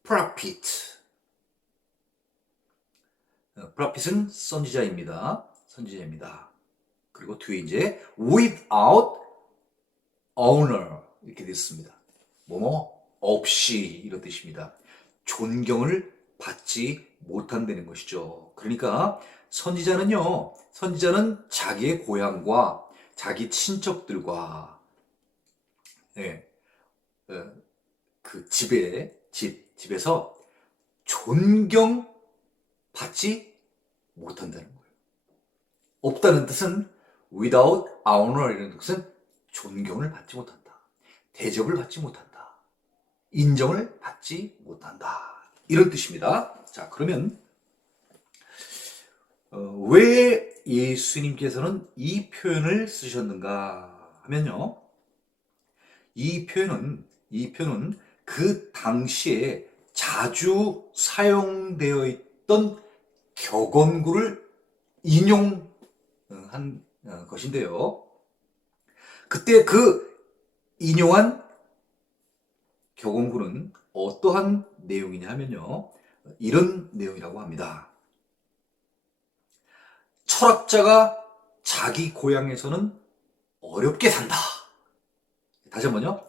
prophet. prophet은 선지자입니다. 그리고 뒤에 이제 without honor 이렇게 됐습니다. 뭐뭐 없이 이런 뜻입니다. 존경을 받지 못한다는 것이죠. 그러니까 선지자는 자기의 고향과 자기 친척들과 그 그 집에서 존경받지 못한다는 거예요. 없다는 뜻은 without honor이라는 뜻은 존경을 받지 못한다. 대접을 받지 못한다. 인정을 받지 못한다. 이런 뜻입니다. 자, 그러면 왜 예수님께서는 이 표현을 쓰셨는가 하면요. 이 표현은 그 당시에 자주 사용되어 있던 격언구를 인용한 것인데요. 그때 그 인용한 격언구는 어떠한 내용이냐 하면요. 이런 내용이라고 합니다. 철학자가 자기 고향에서는 어렵게 산다. 다시 한번요.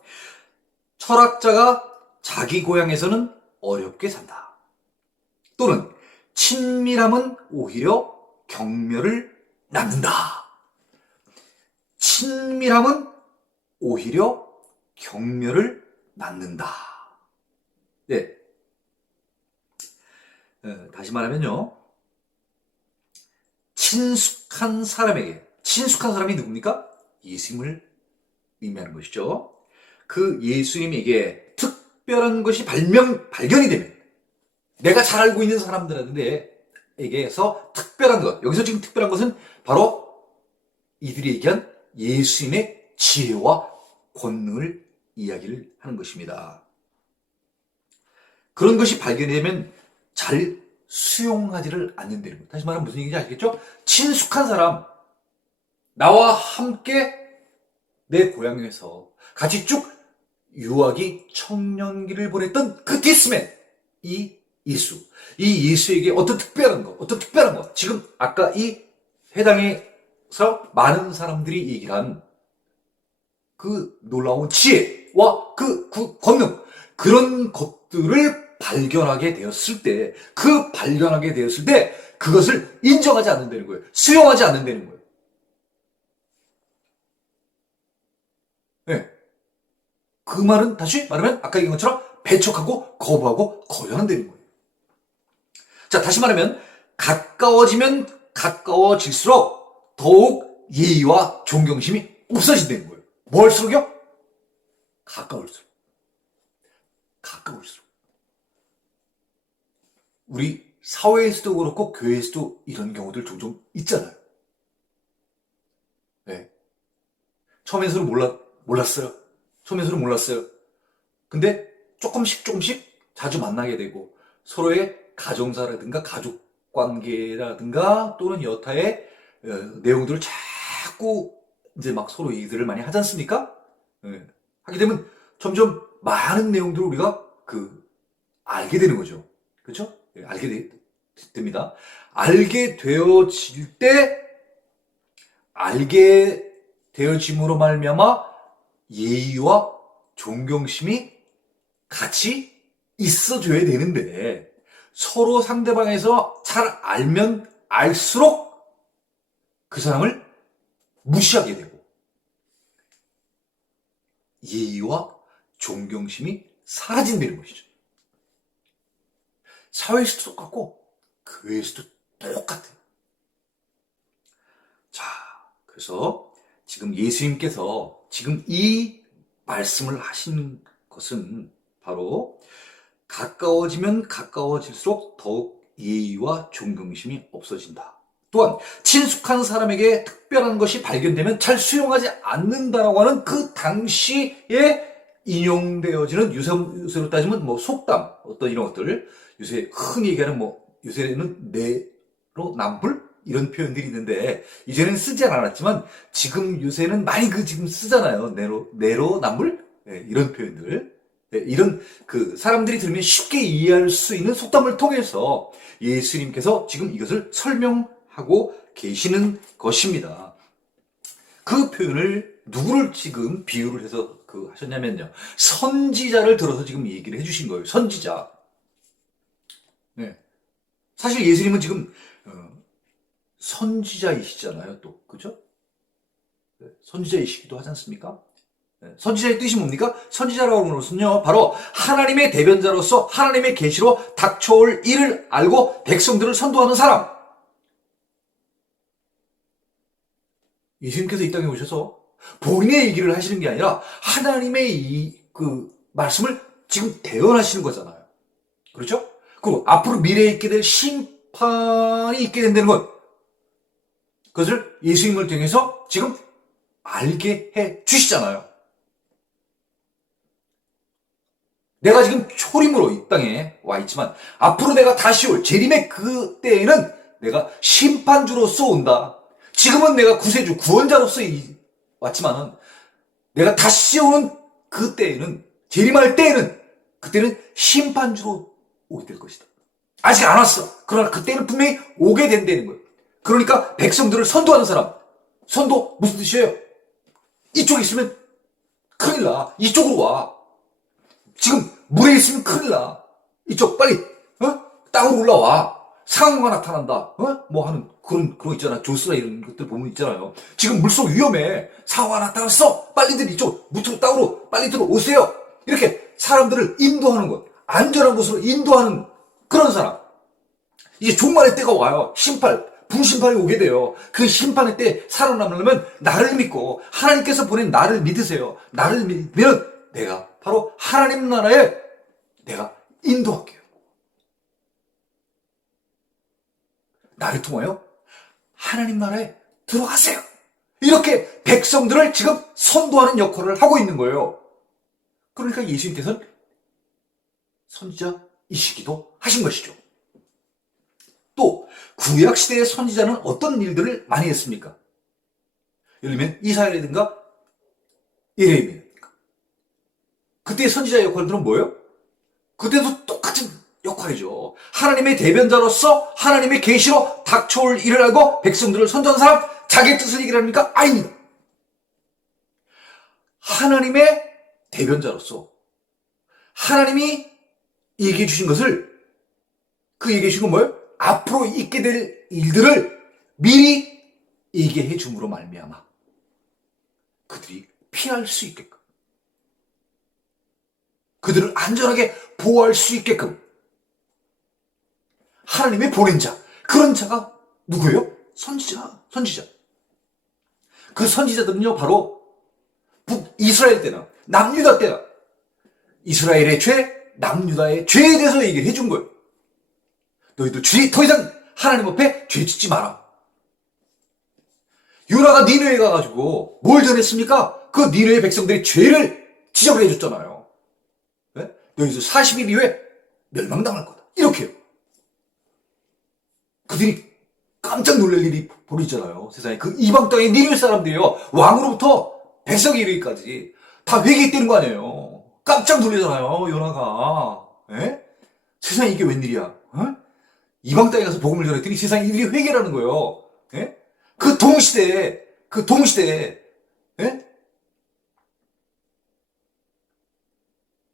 철학자가 자기 고향에서는 어렵게 산다. 또는 친밀함은 오히려 경멸을 낳는다. 친밀함은 오히려 경멸을 낳는다. 네. 다시 말하면요. 친숙한 사람이 누굽니까? 예수님을 의미하는 것이죠. 그 예수님에게 특별한 것이 발견이 되면 내가 잘 알고 있는 사람들에게서 특별한 것, 여기서 지금 특별한 것은 바로 이들이 얘기한 예수님의 지혜와 권능을 이야기를 하는 것입니다. 그런 것이 발견이 되면 잘 수용하지를 않는다는 것. 다시 말하면 무슨 얘기인지 아시겠죠? 친숙한 사람, 나와 함께 내 고향에서 같이 쭉 유아기 청년기를 보냈던 그 디스맨, 이 예수에게 어떤 특별한 것, 지금 아까 이 회당에서 많은 사람들이 얘기를 한 그 놀라운 지혜와 그 권능, 그런 것들을 발견하게 되었을 때, 그것을 인정하지 않는다는 거예요. 수용하지 않는다는 거예요. 네. 그 말은 다시 말하면 아까 얘기한 것처럼 배척하고 거부하고 거절한다는 거예요. 자, 다시 말하면 가까워지면 가까워질수록 더욱 예의와 존경심이 없어진다는 거예요. 뭘수록요? 가까울수록. 우리 사회에서도 그렇고 교회에서도 이런 경우들 종종 있잖아요. 네. 처음에는 몰랐어요. 근데 조금씩 자주 만나게 되고 서로의 가정사라든가 가족 관계라든가 또는 여타의 내용들을 자꾸 이제 막 서로 얘기들을 많이 하지 않습니까? 네. 하게 되면 점점 많은 내용들을 우리가 알게 되는 거죠. 그렇죠? 네, 알게 됩니다. 알게 되어짐으로 말미암아 예의와 존경심이 같이 있어줘야 되는데 서로 상대방에서 잘 알면 알수록 그 사람을 무시하게 되고 예의와 존경심이 사라진다는 것이죠. 사회에서도 똑같고 교회에서도 똑같아요. 자, 그래서 지금 예수님께서 지금 이 말씀을 하신 것은 바로 가까워지면 가까워질수록 더욱 예의와 존경심이 없어진다. 또한 친숙한 사람에게 특별한 것이 발견되면 잘 수용하지 않는다라고 하는 그 당시에 인용되어지는 요새로 따지면 속담 어떤 이런 것들 요새 흔히 얘기하는 요새는 내로남불 이런 표현들이 있는데 이제는 쓰지 않았지만 지금 요새는 많이 지금 쓰잖아요. 내로남불 네, 이런 표현들 네, 이런 사람들이 들으면 쉽게 이해할 수 있는 속담을 통해서 예수님께서 지금 이것을 설명하고 계시는 것입니다. 그 표현을 누구를 지금 비유를 해서 하셨냐면요. 선지자를 들어서 지금 얘기를 해주신 거예요. 선지자. 네. 사실 예수님은 지금 선지자이시잖아요. 또 그죠? 네. 선지자이시기도 하지 않습니까? 선지자의 뜻이 뭡니까? 선지자라고 하는 것은요, 바로 하나님의 대변자로서 하나님의 계시로 닥쳐올 일을 알고 백성들을 선도하는 사람. 예수님께서 이 땅에 오셔서 본인의 얘기를 하시는 게 아니라 하나님의 말씀을 지금 대언하시는 거잖아요. 그렇죠? 그리고 앞으로 미래에 있게 될 심판이 있게 된다는 것. 그것을 예수님을 통해서 지금 알게 해 주시잖아요. 내가 지금 초림으로 이 땅에 와 있지만 앞으로 내가 다시 올 재림의 그 때에는 내가 심판주로서 온다. 지금은 내가 구세주, 구원자로서 왔지만은 내가 다시 오는 그 때에는, 재림할 때에는, 그때는 심판주로 오게 될 것이다. 아직 안 왔어. 그러나 그때는 분명히 오게 된다는 거예요. 그러니까 백성들을 선도하는 사람. 선도 무슨 뜻이에요? 이쪽에 있으면 큰일 나. 이쪽으로 와. 지금 물에 있으면 큰일 나. 이쪽 빨리 땅으로 올라와. 상황가 나타난다. 뭐 하는 그런 거 있잖아. 조스라 이런 것들 보면 있잖아요. 지금 물속 위험해. 상황가 나타났어. 빨리들 이쪽 무트로 땅으로 빨리 들어오세요. 이렇게 사람들을 인도하는 것. 안전한 곳으로 인도하는 그런 사람. 이제 종말의 때가 와요. 불심판이 오게 돼요. 그 심판의 때 살아남으려면 나를 믿고 하나님께서 보낸 나를 믿으세요. 나를 믿으면 내가 바로 하나님 나라에 내가 인도할게요. 나를 통하여 하나님 나라에 들어가세요. 이렇게 백성들을 지금 선도하는 역할을 하고 있는 거예요. 그러니까 예수님께서는 선지자이시기도 하신 것이죠. 또 구약시대의 선지자는 어떤 일들을 많이 했습니까? 예를 들면 이사야라든가 예레미야. 그때의 선지자 역할들은 뭐예요? 그때도 똑같은 역할이죠. 하나님의 대변자로서 하나님의 계시로 닥쳐올 일을 알고 백성들을 선도하는 사람, 자기의 뜻을 얘기를 합니까? 아닙니다. 하나님의 대변자로서 하나님이 얘기해 주신 것을, 그 얘기해 주신 건 뭐예요? 앞으로 있게 될 일들을 미리 얘기해 줌으로 말미암아 그들이 피할 수 있게끔, 그들을 안전하게 보호할 수 있게끔 하나님의 보낸 자, 그런 자가 누구예요? 선지자. 그 선지자들은요, 바로 북이스라엘 때나 남유다 때나 이스라엘의 죄, 남유다의 죄에 대해서 얘기를 해준 거예요. 너희도 더 이상 하나님 앞에 죄 짓지 마라. 요나가 니느웨에 가가지고 뭘 전했습니까? 그 니느웨 백성들의 죄를 지적을 해줬잖아요. 네? 너희도 40일 이후에 멸망당할 거다. 이렇게요. 그들이 깜짝 놀랄 일이 벌어지잖아요. 세상에. 그 이방 땅의 니느웨 사람들이요, 왕으로부터 백성에 이르기까지 다 회개했다는 거 아니에요. 깜짝 놀라잖아요, 요나가. 에? 세상에 이게 웬일이야? 이방 땅에 가서 복음을 전했더니 세상에 이들이 회개라는 거예요. 에? 그 동시대에, 에?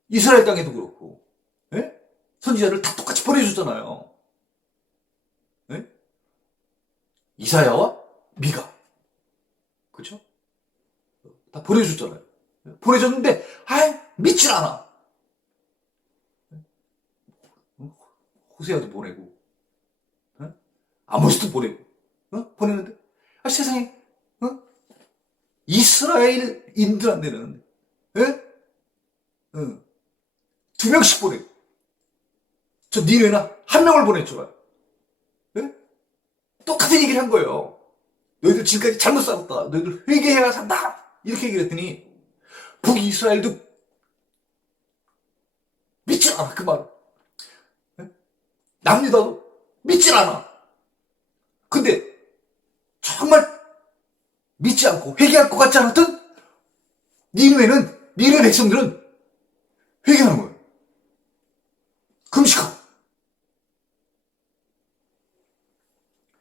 이스라엘 땅에도 그렇고, 에? 선지자를 다 똑같이 보내줬잖아요. 에? 이사야와 미가. 그쵸? 다 보내줬잖아요. 보내줬는데, 믿질 않아. 호세아도 보내고, 아모스도 보내고, 보내는데, 세상에, 이스라엘인들한테는, 2명씩 보내고, 저 니네나 1명을 보내줘라. 똑같은 얘기를 한 거예요. 너희들 지금까지 잘못 살았다. 너희들 회개해야 산다. 이렇게 얘기를 했더니, 북이스라엘도 믿질 않아, 그 말을. 남유다도 믿질 않아. 근데 정말 믿지 않고 회개할 것 같지 않았던 니느웨 백성들은 회개하는 거예요. 금식하고.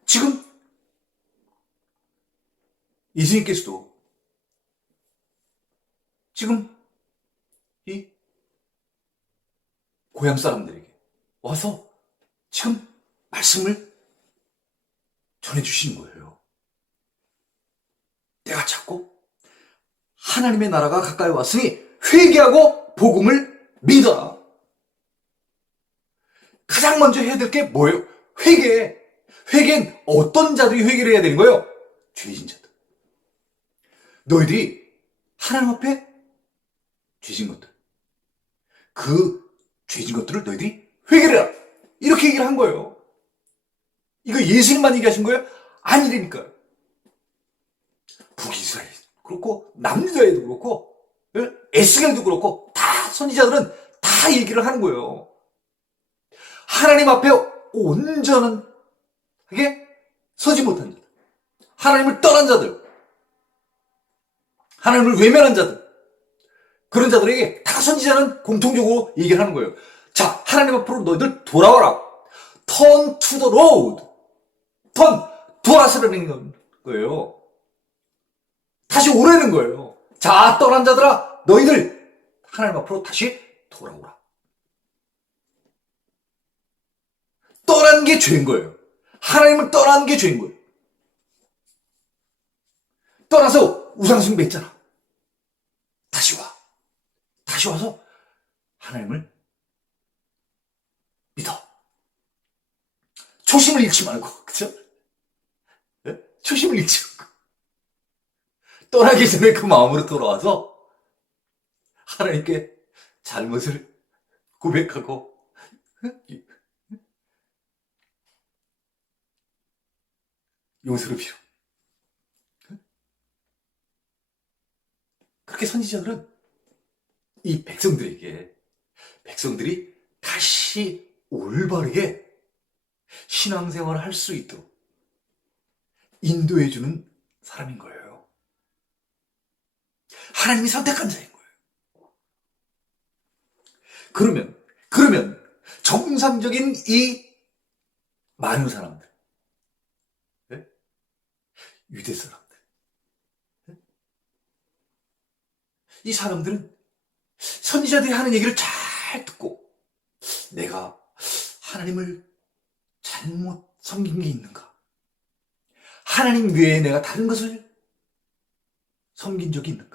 지금 예수님께서도 지금 이 고향 사람들에게 와서 지금 말씀을 전해주시는 거예요. 내가 자꾸 하나님의 나라가 가까이 왔으니 회개하고 복음을 믿어라. 가장 먼저 해야 될 게 뭐예요? 회개. 회개는 어떤 자들이 회개를 해야 되는 거예요? 죄진 자들. 너희들이 하나님 앞에 죄진 것들, 그 죄진 것들을 너희들이 회개를 해라. 이렇게 얘기를 한 거예요. 이거 예수님만 얘기하신 거예요? 아니라니까요. 북이스라엘 그렇고 남유다에도 그렇고 에스겔도 그렇고 다 선지자들은 다 얘기를 하는 거예요. 하나님 앞에 온전하게 서지 못한 자들, 하나님을 떠난 자들, 하나님을 외면한 자들, 그런 자들에게 다 선지자는 공통적으로 얘기를 하는 거예요. 자, 하나님 앞으로 너희들 돌아와라. Turn to the road. 돌아서라는 거예요. 다시 오라는 거예요. 자, 떠난 자들아, 너희들 하나님 앞으로 다시 돌아오라. 떠난 게 죄인 거예요. 하나님을 떠난 게 죄인 거예요. 떠나서 우상숭배했잖아. 다시 와. 다시 와서 하나님을 믿어. 초심을 잃지 말고, 그쵸? 네? 초심을 잃지 말고. 떠나기 전에 그 마음으로 돌아와서 하나님께 잘못을 고백하고 용서를 빌어. 그렇게 선지자들은 이 백성들이 다시 올바르게 신앙생활을 할 수 있도록 인도해주는 사람인 거예요. 하나님이 선택한 자인 거예요. 그러면 정상적인 이 많은 사람들, 네? 유대 사람들, 네? 이 사람들은 선지자들이 하는 얘기를 잘 듣고 내가 하나님을 잘못 섬긴 게 있는가? 하나님 외에 내가 다른 것을 섬긴 적이 있는가?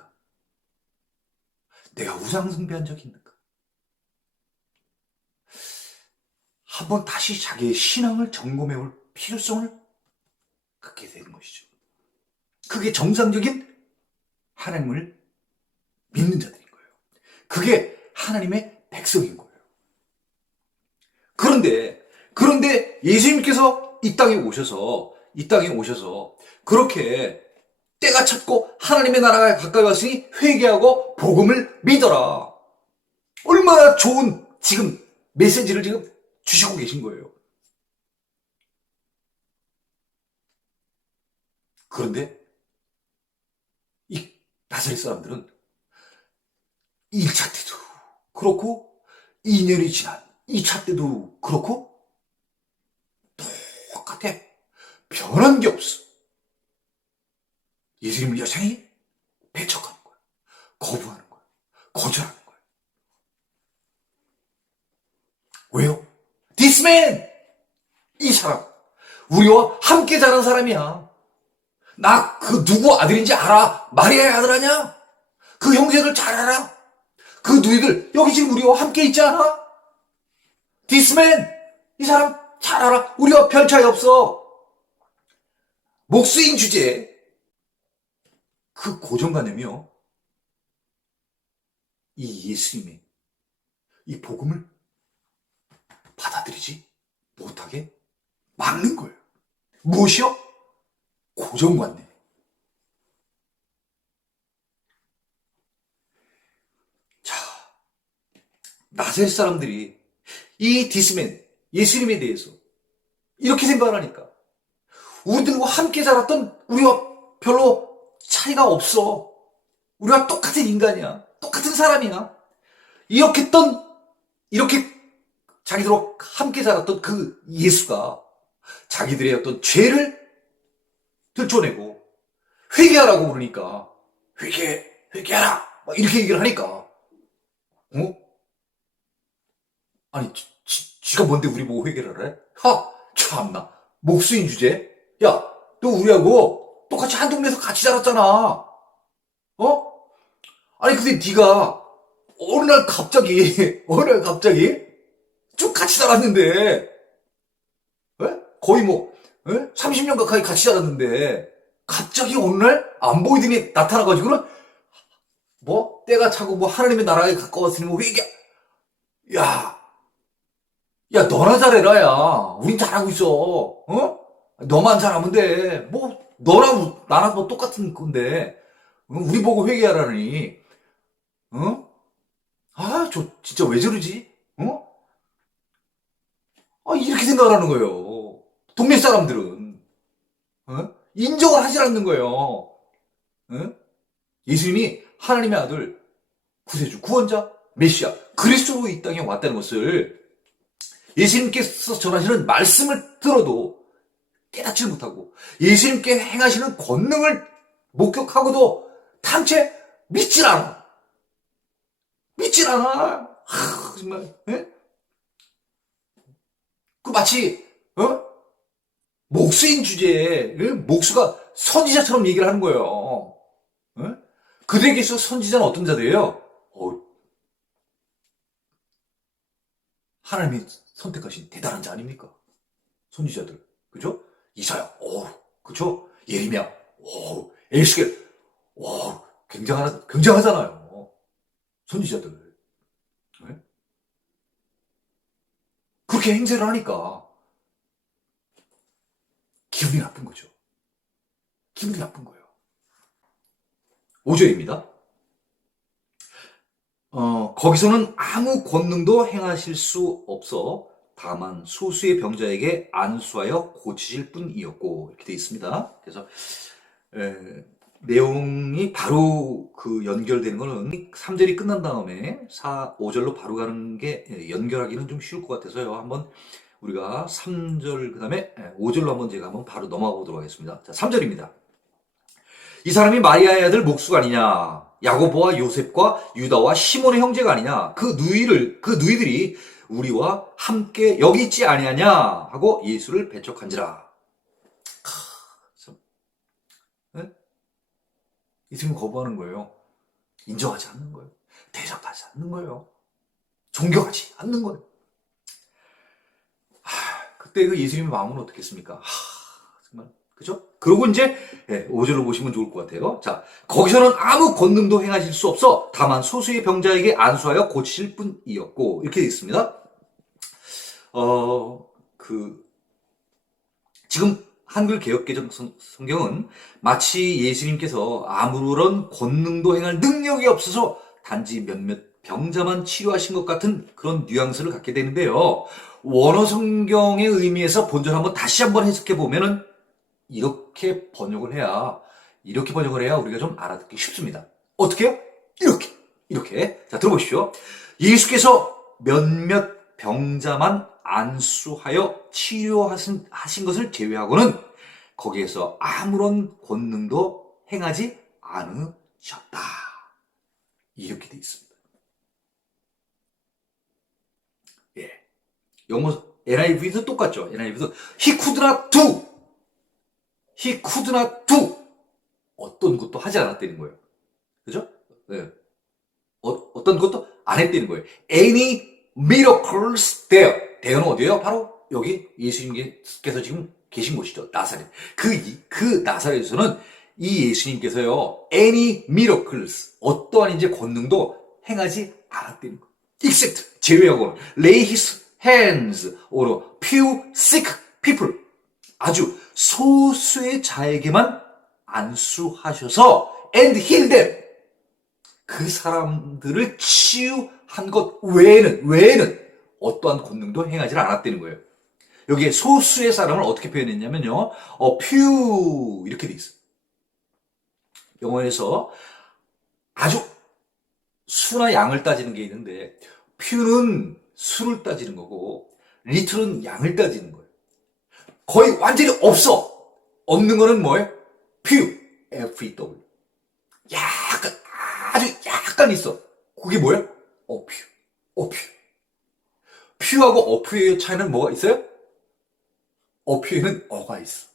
내가 우상 숭배한 적이 있는가? 한번 다시 자기의 신앙을 점검해 올 필요성을 갖게 되는 것이죠. 그게 정상적인 하나님을 믿는 자들인 거예요. 그게 하나님의 백성인 거예요. 그런데 예수님께서 이 땅에 오셔서 그렇게 때가 찼고 하나님의 나라가 가까이 왔으니 회개하고 복음을 믿어라. 얼마나 좋은 지금 메시지를 지금 주시고 계신 거예요. 그런데 이 나사렛 사람들은 1차 때도 그렇고 2년이 지난 2차 때도 그렇고 똑같아. 변한 게 없어. 예수님을 여전히 배척하는 거야. 거부하는 거야. 거절하는 거야. 왜요? This man! 이 사람. 우리와 함께 자란 사람이야. 나 그 누구 아들인지 알아. 마리아의 아들 아냐? 그 형제들 잘 알아. 그 누이들 여기 지금 우리와 함께 있지 않아? This man! 이 사람 잘 알아. 우리와 별 차이 없어. 목수인 주제에 그 고정관념이요. 이 예수님의 이 복음을 받아들이지 못하게 막는 거예요. 무엇이요? 고정관념. 자, 나사렛 사람들이 이 디스맨, 예수님에 대해서 이렇게 생각을 하니까 우리들과 함께 자랐던 우리와 별로 차이가 없어. 우리와 똑같은 인간이야. 똑같은 사람이야. 이렇게 자기들과 함께 자랐던 그 예수가 자기들의 어떤 죄를 들춰내고 회개하라고 그러니까 회개하라 막 이렇게 얘기를 하니까 아니 지가 뭔데 우리 보고 회개를 하래? 참나 목수인 주제. 야, 너 우리하고 똑같이 한 동네에서 같이 자랐잖아. 아니, 근데 네가 어느 날 갑자기, 어느 날 갑자기 쭉 같이 살았는데, 에? 거의 뭐, 30년 가까이 같이 살았는데, 갑자기 어느 날 안 보이더니 나타나가지고는, 뭐, 때가 차고 뭐 하나님의 나라에 가까웠으니 뭐 회개, 야, 야, 너나 잘해라, 야. 우린 잘하고 있어. 너만 잘하면 돼. 뭐, 너랑 나랑 뭐 똑같은 건데, 우리 보고 회개하라니, 아, 저 진짜 왜 저러지? 아, 이렇게 생각하는 거예요. 동네 사람들은. 인정을 하지 않는 거예요. 예수님이 하나님의 아들, 구세주, 구원자, 메시아, 그리스도로 이 땅에 왔다는 것을 예수님께서 전하시는 말씀을 들어도 깨닫지 못하고 예수님께 행하시는 권능을 목격하고도 탐채 믿질 않아. 믿질 않아. 정말. 그 마치 목수인 주제에 목수가 선지자처럼 얘기를 하는 거예요. 그들에게서 선지자는 어떤 자들이에요? 하나님이 선택하신 대단한 자 아닙니까? 선지자들. 그죠? 이사야. 그죠? 예레미야. 에스겔. 굉장하잖아요. 선지자들. 네? 그렇게 행세를 하니까 기분이 나쁜 거죠. 기분이 나쁜 거예요. 5절입니다. 거기서는 아무 권능도 행하실 수 없어 다만 소수의 병자에게 안수하여 고치실 뿐이었고 이렇게 되어 있습니다. 그래서 내용이 바로 그 연결되는 거는 3절이 끝난 다음에 5절로 바로 가는 게 연결하기는 좀 쉬울 것 같아서요. 한번 우리가 3절 그 다음에 5절로 한번 제가 한번 바로 넘어가 보도록 하겠습니다. 자, 3절입니다. 이 사람이 마리아의 아들 목수가 아니냐? 야고보와 요셉과 유다와 시몬의 형제가 아니냐? 그 누이들이 우리와 함께 여기 있지 아니하냐? 하고 예수를 배척한지라. 예수님은 거부하는 거예요. 인정하지 않는 거예요. 대접하지 않는 거예요. 존경하지 않는 거예요. 그때 그 예수님의 마음은 어떻겠습니까? 정말 그죠? 그리고 이제 5절로 보시면 좋을 것 같아요. 자, 거기서는 아무 권능도 행하실 수 없어 다만 소수의 병자에게 안수하여 고치실 뿐이었고 이렇게 되어 있습니다. 지금 한글 개역개정 성경은 마치 예수님께서 아무런 권능도 행할 능력이 없어서 단지 몇몇 병자만 치료하신 것 같은 그런 뉘앙스를 갖게 되는데요. 원어 성경의 의미에서 본절 다시 한번 해석해 보면은 이렇게 번역을 해야 우리가 좀 알아듣기 쉽습니다. 어떻게요? 이렇게. 자, 들어보십시오. 예수께서 몇몇 병자만 안수하여 치료하신 것을 제외하고는 거기에서 아무런 권능도 행하지 않으셨다. 이렇게 돼 있습니다. 예. 영어 NIV도 똑같죠. NIV도 he could not do 어떤 것도 하지 않았다는 거예요. 그죠? 네. 어떤 것도 안 했다는 거예요. Any miracles there. 대는 어디예요? 바로 여기 예수님께서 지금 계신 곳이죠. 나사렛. 그 나사렛에서는 이 예수님께서요. Any miracles 어떠한 이제 권능도 행하지 않았다는 거예요. Except 제외하고는 lay his hands on a few sick people. 아주 소수의 자에게만 안수하셔서 and heal them. 그 사람들을 치유한 것 외에는 어떠한 권능도 행하지 않았다는 거예요. 여기에 소수의 사람을 어떻게 표현했냐면요. few 이렇게 돼 있어요. 영어에서 아주 수나 양을 따지는 게 있는데 few는 수를 따지는 거고 little은 양을 따지는 거예요. 거의 완전히 없는 거는 뭐예요? few, F-E-W. 아주 약간 있어. 그게 뭐예요? few. few하고 few의 차이는 뭐가 있어요? few에는 어가 있어.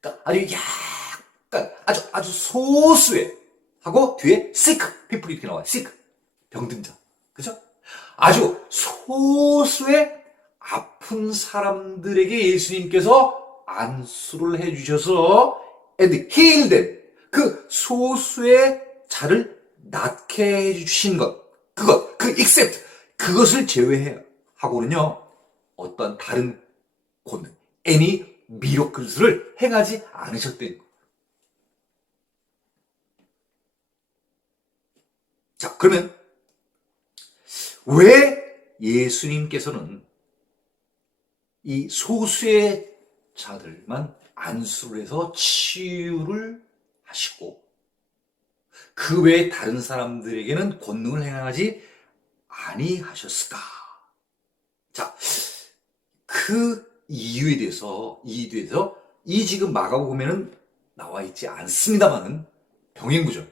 그러니까 아주 약간, 아주 소수의 하고 뒤에 sick people 이렇게 나와요. sick. 병든 자. 그죠? 아주 소수의 아픈 사람들에게 예수님께서 안수를 해주셔서 and heal them. 그 소수의 자를 낫게 해주신 것. 그 except. 그것을 제외하고는요. 어떤 다른 권능, any miracles를 행하지 않으셨대요. 자, 그러면 왜 예수님께서는 이 소수의 자들만 안수를 해서 치유를 하시고 그 외에 다른 사람들에게는 권능을 행하지 아니하셨을까? 자, 그 이유에 대해서 이 지금 마가복음에는 나와 있지 않습니다만은 병행구절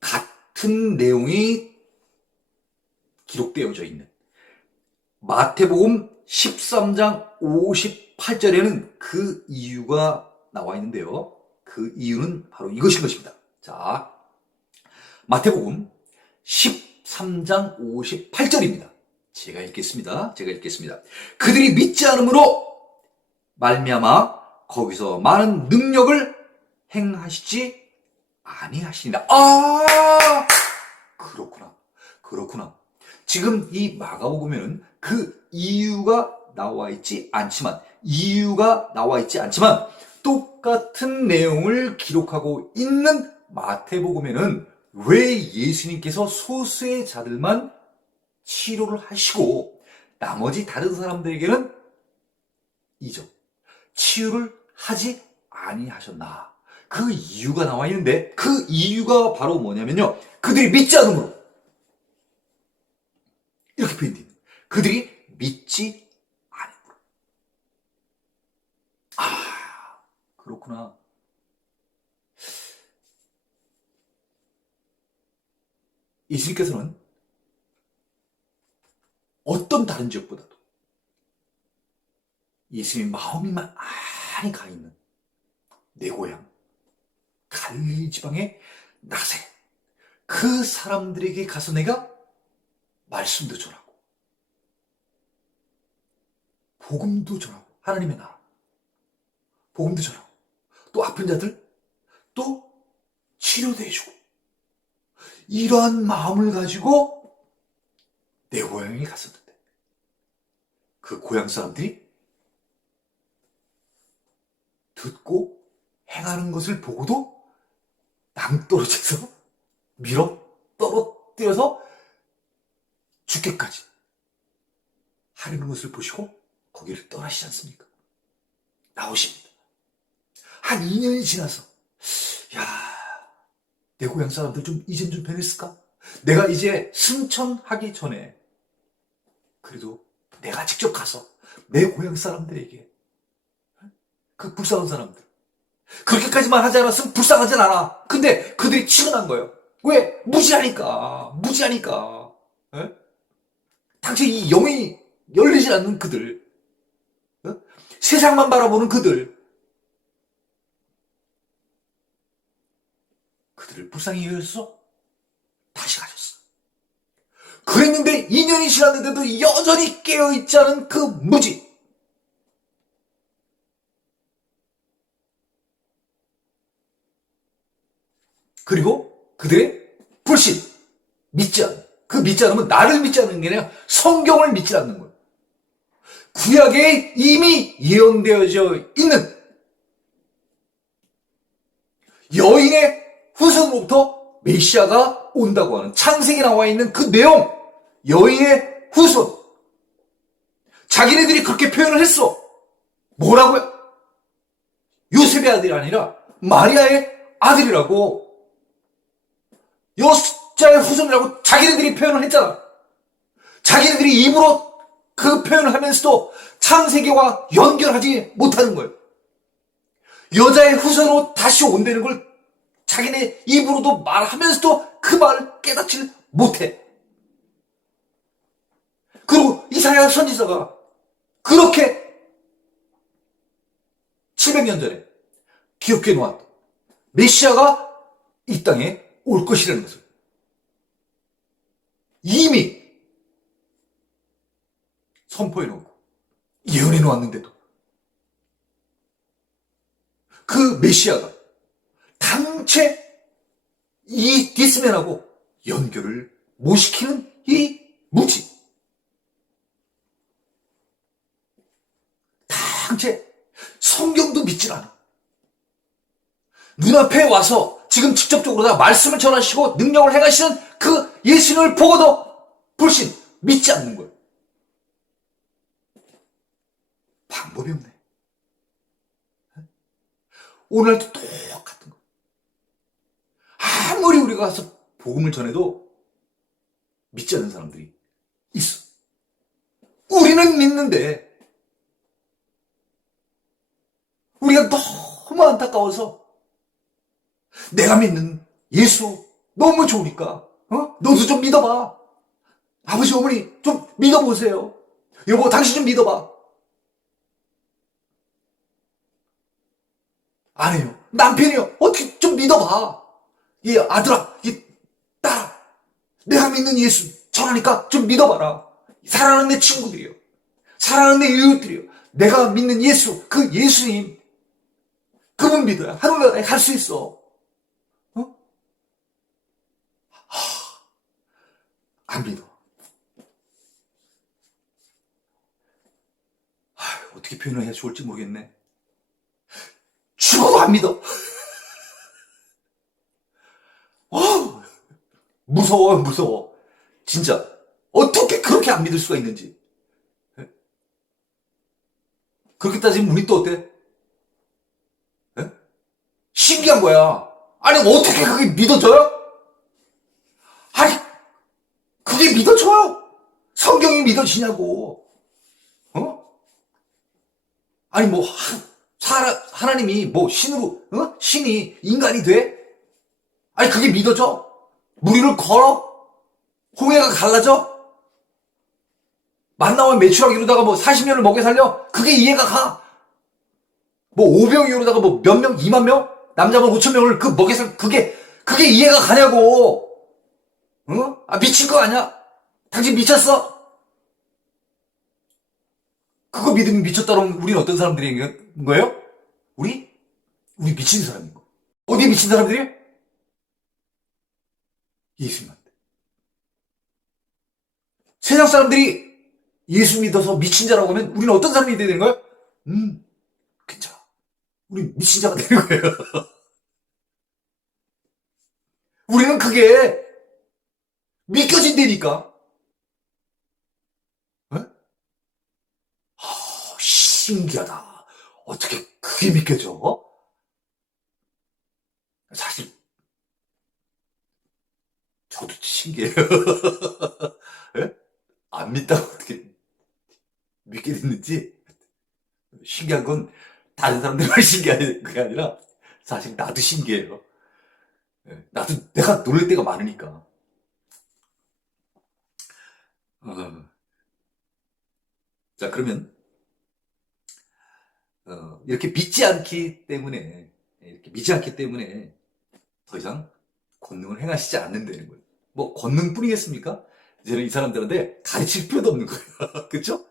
같은 내용이 기록되어져 있는 마태복음 13장 58절에는 그 이유가 나와 있는데요. 그 이유는 바로 이것인 것입니다. 자, 마태복음 13장 58절입니다. 제가 읽겠습니다. 그들이 믿지 않음으로 말미암아 거기서 많은 능력을 행하시지 아니하시니라. 아, 그렇구나. 지금 이 마가복음에는 그 이유가 나와 있지 않지만 똑같은 내용을 기록하고 있는 마태복음에는 왜 예수님께서 소수의 자들만 치료를 하시고 나머지 다른 사람들에게는 치유를 하지 아니하셨나? 그 이유가 나와 있는데 그 이유가 바로 뭐냐면요. 그들이 믿지 않음으로 이렇게 표현됩니다. 그들이 믿지 않음으로. 아, 그렇구나. 예수님께서는 어떤 다른 지역보다도 예수님의 마음이 많이 가 있는 내 고향 갈릴리 지방의 나사렛 그 사람들에게 가서 내가 말씀도 전하고 복음도 전하고 하나님의 나라 복음도 전하고 또 아픈 자들 또 치료도 해주고 이러한 마음을 가지고 내 고향에 갔었는데 그 고향 사람들이 듣고 행하는 것을 보고도 낭떠러져서 밀어 떨어뜨려서 죽게까지 하려는 것을 보시고 거기를 떠나시지 않습니까? 나오십니다. 한 2년이 지나서 내 고향 사람들 좀 이젠 좀 변했을까? 내가 이제 승천하기 전에 그래도 내가 직접 가서 내 고향 사람들에게 그 불쌍한 사람들 그렇게까지만 하지 않았으면 불쌍하진 않아. 근데 그들이 치근한 거예요. 왜? 무지하니까. 에? 당최 이 영이 열리지 않는 그들 세상만 바라보는 그들을 불쌍히 여겨서 다시 가졌어. 그랬는데 2년이 지났는데도 여전히 깨어있지 않은 그 무지. 그리고 그들의 불신, 믿지 않는. 그 믿지 않으면 나를 믿지 않는 게 아니라 성경을 믿지 않는 거예요. 구약에 이미 예언되어져 있는 여인의 후손으로부터 메시아가 온다고 하는 창세기에 나와 있는 그 내용, 여인의 후손. 자기네들이 그렇게 표현을 했어. 뭐라고요? 요셉의 아들이 아니라 마리아의 아들이라고. 여자의 후손이라고 자기네들이 표현을 했잖아. 자기네들이 입으로 그 표현을 하면서도 창세기와 연결하지 못하는 거예요. 여자의 후손으로 다시 온다는 걸 자기네 입으로도 말하면서도 그 말을 깨닫지 못해. 그리고 이사야 선지자가 그렇게 700년 전에 기억해 놓았던 메시아가 이 땅에 올 것이라는 것을 이미 선포해 놓고 예언해 놓았는데도 그 메시아가 당최 이 디스맨하고 연결을 못 시키는 이 무지. 당최 성경도 믿질 않아. 눈앞에 와서 지금 직접적으로 다 말씀을 전하시고 능력을 행하시는 그 예수님을 보고도 불신, 믿지 않는 거예요. 방법이 없네. 오늘도 똑같은 거. 아무리 우리가 가서 복음을 전해도 믿지 않는 사람들이 있어. 우리는 믿는데 우리가 너무 안타까워서 내가 믿는 예수 너무 좋으니까 너도 좀 믿어봐. 아버지 어머니 좀 믿어보세요. 여보 당신 좀 믿어봐. 안 해요. 남편이요. 어떻게 좀 믿어봐. 이 아들아, 이 딸아, 내가 믿는 예수 전하니까 좀 믿어봐라. 사랑하는 내 친구들이요. 사랑하는 내 이웃들이요. 내가 믿는 예수, 그 예수님, 그분 믿어야 하늘나라에 갈 수 있어. 안 믿어. 어떻게 표현을 해야 좋을지 모르겠네. 죽어도 안 믿어. 무서워, 무서워. 진짜. 어떻게 그렇게 안 믿을 수가 있는지. 그렇게 따지면 우리 또 어때? 신기한 거야. 아니, 어떻게 그게 믿어져요? 아니, 그게 믿어져요? 성경이 믿어지냐고. 아니, 뭐, 하나님이 뭐, 신으로, 신이 인간이 돼? 아니, 그게 믿어져? 무리를 걸어? 홍해가 갈라져? 만나와 매출하기로다가 뭐 40년을 먹여 살려? 그게 이해가 가? 뭐 5병이로다가 뭐 몇 명? 2만 명? 남자만 5천 명을 그 먹여 살, 그게 이해가 가냐고! 미친 거 아니야? 당신 미쳤어? 그거 믿으면 미쳤다면 우리는 어떤 사람들인 거예요? 우리 미친 사람인 거. 어디 미친 사람들이? 예수님한테. 세상 사람들이 예수 믿어서 미친 자라고 하면 우리는 어떤 사람이 되는 거예요? 괜찮아. 우리 미친 자가 되는 거예요. 우리는 그게 믿겨진다니까. 신기하다. 어떻게 그게 믿겨져? 사실 저도 신기해요. 안 믿다가 어떻게 믿게 됐는지. 신기한 건 다른 사람들만 신기한 게 아니라 사실 나도 신기해요. 나도 내가 놀랄 때가 많으니까. 자, 그러면 이렇게 믿지 않기 때문에 더 이상 권능을 행하시지 않는다는 거예요. 뭐 권능뿐이겠습니까? 이제는 이 사람들한테 가르칠 필요도 없는 거예요. 그렇죠?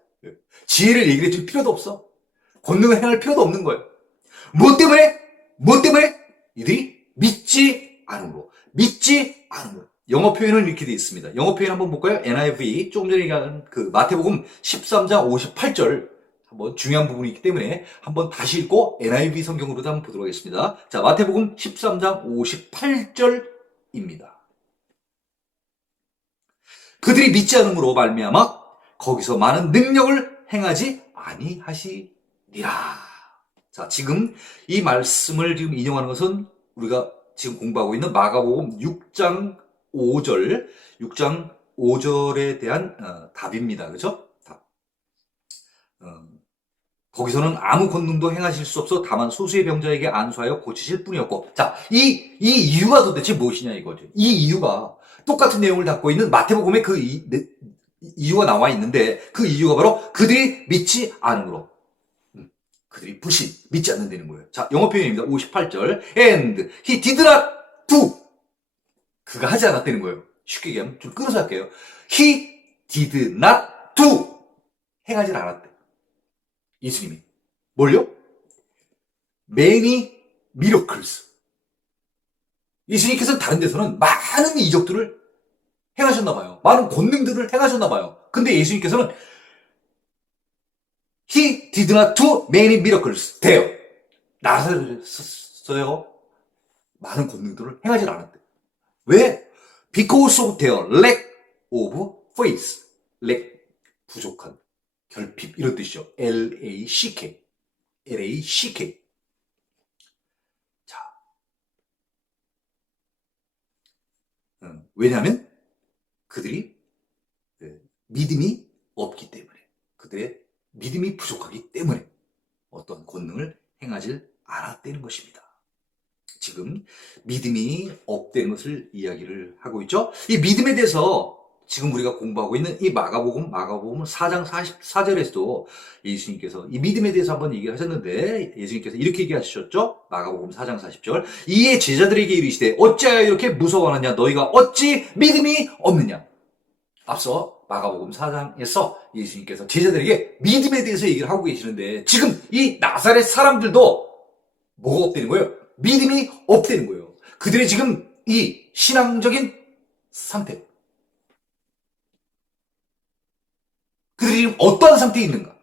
지혜를 얘기를 해줄 필요도 없어. 권능을 행할 필요도 없는 거예요. 뭐 때문에? 이들이 믿지 않음으로. 영어 표현은 이렇게 되어 있습니다. 영어 표현 한번 볼까요? NIV, 조금 전에 얘기한 그 마태복음 13장 58절, 한번 중요한 부분이 있기 때문에 한번 다시 읽고 NIV 성경으로도 한번 보도록 하겠습니다. 자, 마태복음 13장 58절입니다. 그들이 믿지 않음으로 말미암아 거기서 많은 능력을 행하지 아니하시니라. 자, 지금 이 말씀을 지금 인용하는 것은 우리가 지금 공부하고 있는 마가복음 6장 5절에 대한 답입니다. 그렇죠? 답. 거기서는 아무 권능도 행하실 수 없어 다만 소수의 병자에게 안수하여 고치실 뿐이었고, 자, 이 이유가 도대체 무엇이냐 이거죠. 이 이유가 똑같은 내용을 담고 있는 마태복음에 그 이유가 나와 있는데, 그 이유가 바로 그들이 믿지 않음으로. 그들이 불신, 믿지 않는다는 거예요. 자, 영어 표현입니다. 58절. And he did not do. 그가 하지 않았다는 거예요. 쉽게 얘기하면 좀 끊어서 할게요. He did not do. 행하지 않았대. 예수님이. 뭘요? Many miracles. 예수님께서는 다른 데서는 많은 이적들을 행하셨나 봐요. 많은 권능들을 행하셨나 봐요. 근데 예수님께서는 He did not do many miracles. 돼요. 나서였어요. 많은 권능들을 행하지 않았대. 왜? Because of their lack of faith. lack, 부족한, 결핍, 이런 뜻이죠. L-A-C-K. L-A-C-K. 자. 왜냐하면 그들이 믿음이 없기 때문에, 그들의 믿음이 부족하기 때문에 어떤 권능을 행하지 않았다는 것입니다. 지금 믿음이 없다는 것을 이야기를 하고 있죠. 이 믿음에 대해서 지금 우리가 공부하고 있는 이 마가복음 4장 44절에서도 예수님께서 이 믿음에 대해서 한번 얘기를 하셨는데, 예수님께서 이렇게 얘기하셨죠. 마가복음 4장 40절. 이에 제자들에게 이르시되 어찌하여 이렇게 무서워하느냐, 너희가 어찌 믿음이 없느냐. 앞서 마가복음 4장에서 예수님께서 제자들에게 믿음에 대해서 얘기를 하고 계시는데, 지금 이 나사렛 사람들도 뭐가 없다는 거예요? 믿음이 없다는 거예요. 그들의 지금 이 신앙적인 상태, 그들이 지금 어떠한 상태에 있는가?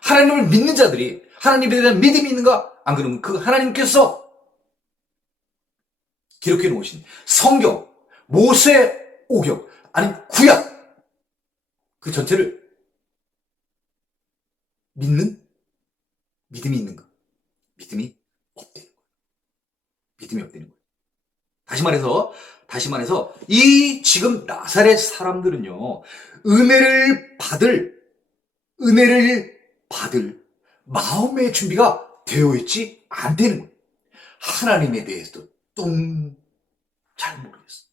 하나님을 믿는 자들이 하나님에 대한 믿음이 있는가? 안 그러면 그 하나님께서 기록해 놓으신 성경, 모세 오경, 아니 구약, 그 전체를 믿는 믿음이 있는가? 믿음이 없다는 거예요. 믿음이 없다는 거예요. 다시 말해서 이 지금 나사렛 사람들은요, 은혜를 받을 마음의 준비가 되어 있지 않다는 거예요. 하나님에 대해서도 잘 모르겠어.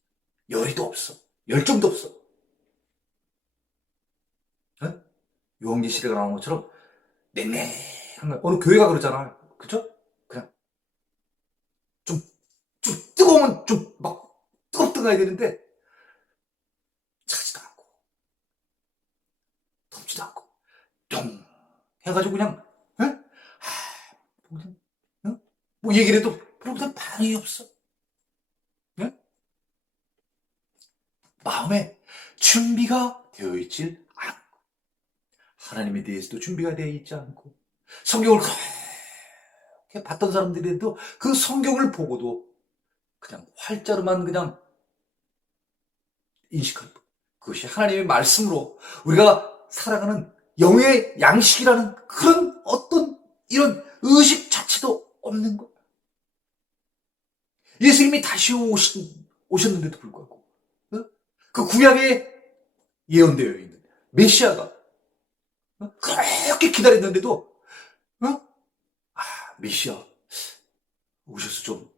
열의도 없어. 열정도 없어. 요한계시록에 나오는 것처럼 냉랭한 거야. 어느 교회가 그러잖아요. 그죠? 그냥 좀 뜨거우면 좀 막 뜨겁게 되는데 차지도 않고 덥지도 않고 뿅 해가지고 그냥 뭐 얘기를 해도 무슨 반응이 없어. 네? 마음에 준비가 되어 있질 않고, 하나님에 대해서도 준비가 되어 있지 않고, 성경을 그렇게 봤던 사람들에도 그 성경을 보고도 그냥 활자로만 그냥 인식하는 것. 그것이 하나님의 말씀으로 우리가 살아가는 영의 양식이라는 그런 어떤 이런 의식 자체도 없는 것. 예수님이 다시 오셨는데도 불구하고 그 구약에 예언되어 있는 메시아가 그렇게 기다렸는데도 메시아 오셔서 좀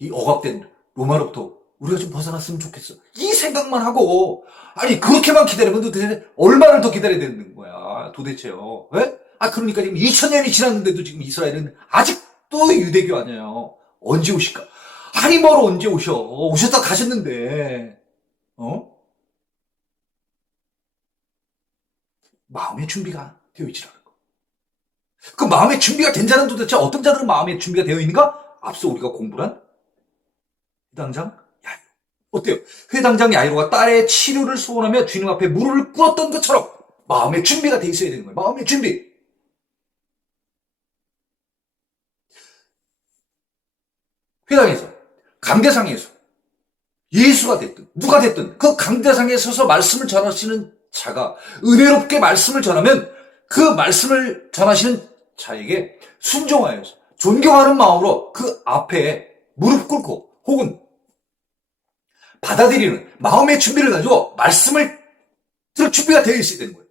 이 억압된 로마로부터 우리가 좀 벗어났으면 좋겠어. 이 생각만 하고, 아니 그렇게만 기다리면 도대체 얼마를 더 기다려야 되는 거야 도대체요. 왜? 그러니까 지금 2000년이 지났는데도 지금 이스라엘은 아직도 유대교 아니에요. 언제 오실까? 아니 뭘 언제 오셨다 가셨는데 마음의 준비가 되어 있지 않은 거. 그 마음의 준비가 된 자는 도대체 어떤 자들은 마음의 준비가 되어 있는가? 앞서 우리가 공부한 회당장 야이로. 어때요? 회당장 야이로가 딸의 치료를 소원하며 주님 앞에 무릎을 꿇었던 것처럼 마음의 준비가 돼 있어야 되는 거예요. 마음의 준비. 회당에서, 강대상에서 예수가 됐든 누가 됐든 그 강대상에 서서 말씀을 전하시는 자가 은혜롭게 말씀을 전하면 그 말씀을 전하시는 자에게 순종하여서 존경하는 마음으로 그 앞에 무릎 꿇고 혹은 받아들이는 마음의 준비를 가지고 말씀을 들을 준비가 되어 있어야 되는 거예요.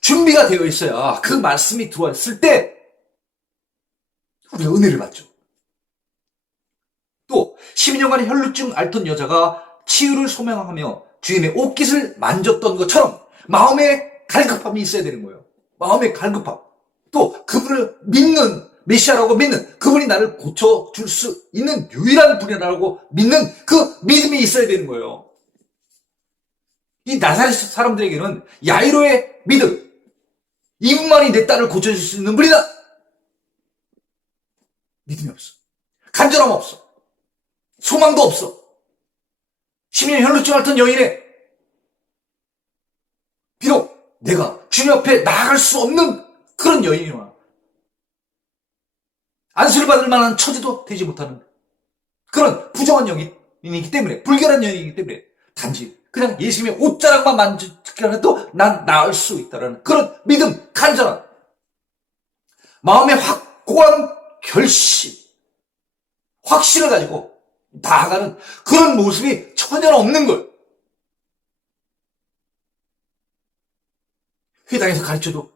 준비가 되어 있어야 그 말씀이 들어왔을 때 우리가 은혜를 받죠. 또 12년간 혈루증 앓던 여자가 치유를 소명하며 주님의 옷깃을 만졌던 것처럼 마음의 갈급함이 있어야 되는 거예요. 마음의 갈급함. 또 그분을 믿는 메시아라고 믿는 그분이 나를 고쳐줄 수 있는 유일한 분이라고 믿는 그 믿음이 있어야 되는 거예요. 이 나사렛 사람들에게는 야이로의 믿음, 이분만이 내 딸을 고쳐줄 수 있는 분이다. 믿음이 없어. 간절함 없어. 소망도 없어. 10년 혈루증 앓던 여인의 비록 내가 주님 앞에 나아갈 수 없는 그런 여인이나 안수를 받을 만한 처지도 되지 못하는 그런 부정한 여인이기 때문에, 불결한 여인이기 때문에 단지 그냥 예수님의 옷자락만 만지기라도 난 나을 수 있다는 그런 믿음, 간절함, 마음의 확고한 결심, 확신을 가지고 나아가는 그런 모습이 전혀 없는 거예요. 회당에서 가르쳐도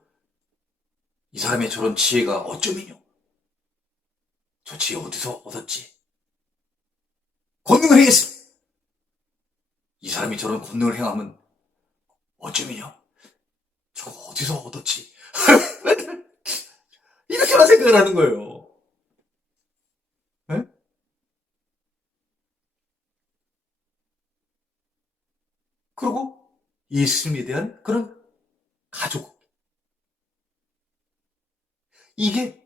이 사람의 저런 지혜가 어쩌면요. 저 지혜 어디서 얻었지? 권능을 행했어. 이 사람이 저런 권능을 행하면 어쩌면요. 저거 어디서 얻었지? 이렇게만 생각을 하는 거예요. 네? 그리고 예수님에 대한 그런 가족. 이게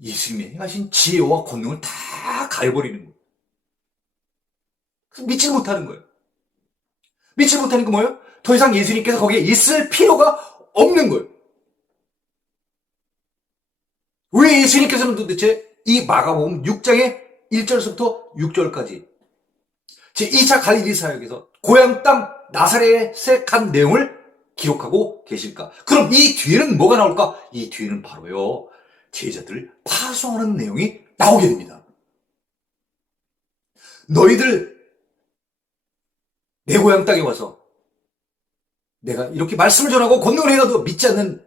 예수님이 행하신 지혜와 권능을 다 가려버리는 거예요. 믿지 못하는 거예요. 믿지 못하는 게 뭐예요? 더 이상 예수님께서 거기에 있을 필요가 없는 거예요. 왜 예수님께서는 도대체 이 마가복음 6장의 1절부터 6절까지 제2차 갈릴리 사역에서 고향 땅 나사렛에 간 내용을 기록하고 계실까? 그럼 이 뒤에는 뭐가 나올까? 이 뒤에는 바로요, 제자들을 파송하는 내용이 나오게 됩니다. 너희들 내 고향 땅에 와서 내가 이렇게 말씀을 전하고 권능을 해가도 믿지 않는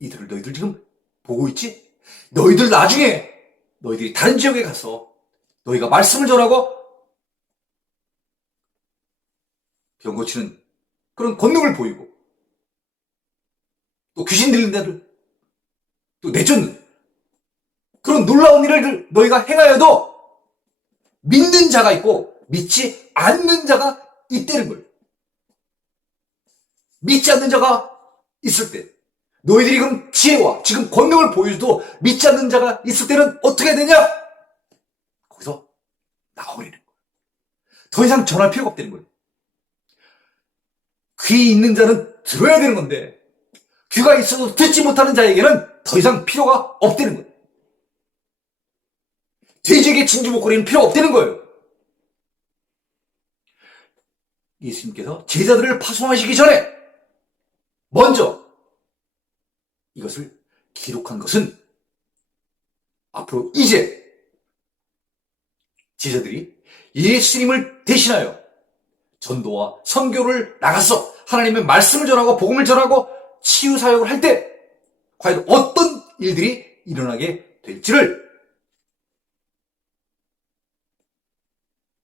이들을 너희들 지금 보고 있지? 너희들 나중에 너희들이 다른 지역에 가서 너희가 말씀을 전하고 병 고치는 그런 권능을 보이고 또 귀신 들린 데를 또 내쫓는 그런 놀라운 일을 너희가 행하여도 믿는 자가 있고 믿지 않는 자가 있다는 거예요. 믿지 않는 자가 있을 때 너희들이 그럼 지혜와 지금 권능을 보여줘도 믿지 않는 자가 있을 때는 어떻게 되냐? 거기서 나와버리는 거예요. 더 이상 전할 필요가 없다는 거예요. 귀 있는 자는 들어야 되는 건데 귀가 있어도 듣지 못하는 자에게는 더 이상 필요가 없다는 거예요. 돼지에게 진주 목걸이는 필요 없다는 거예요. 예수님께서 제자들을 파송하시기 전에 먼저 이것을 기록한 것은 앞으로 이제 제자들이 예수님을 대신하여 전도와 선교를 나가서 하나님의 말씀을 전하고 복음을 전하고 치유 사역을 할 때 과연 어떤 일들이 일어나게 될지를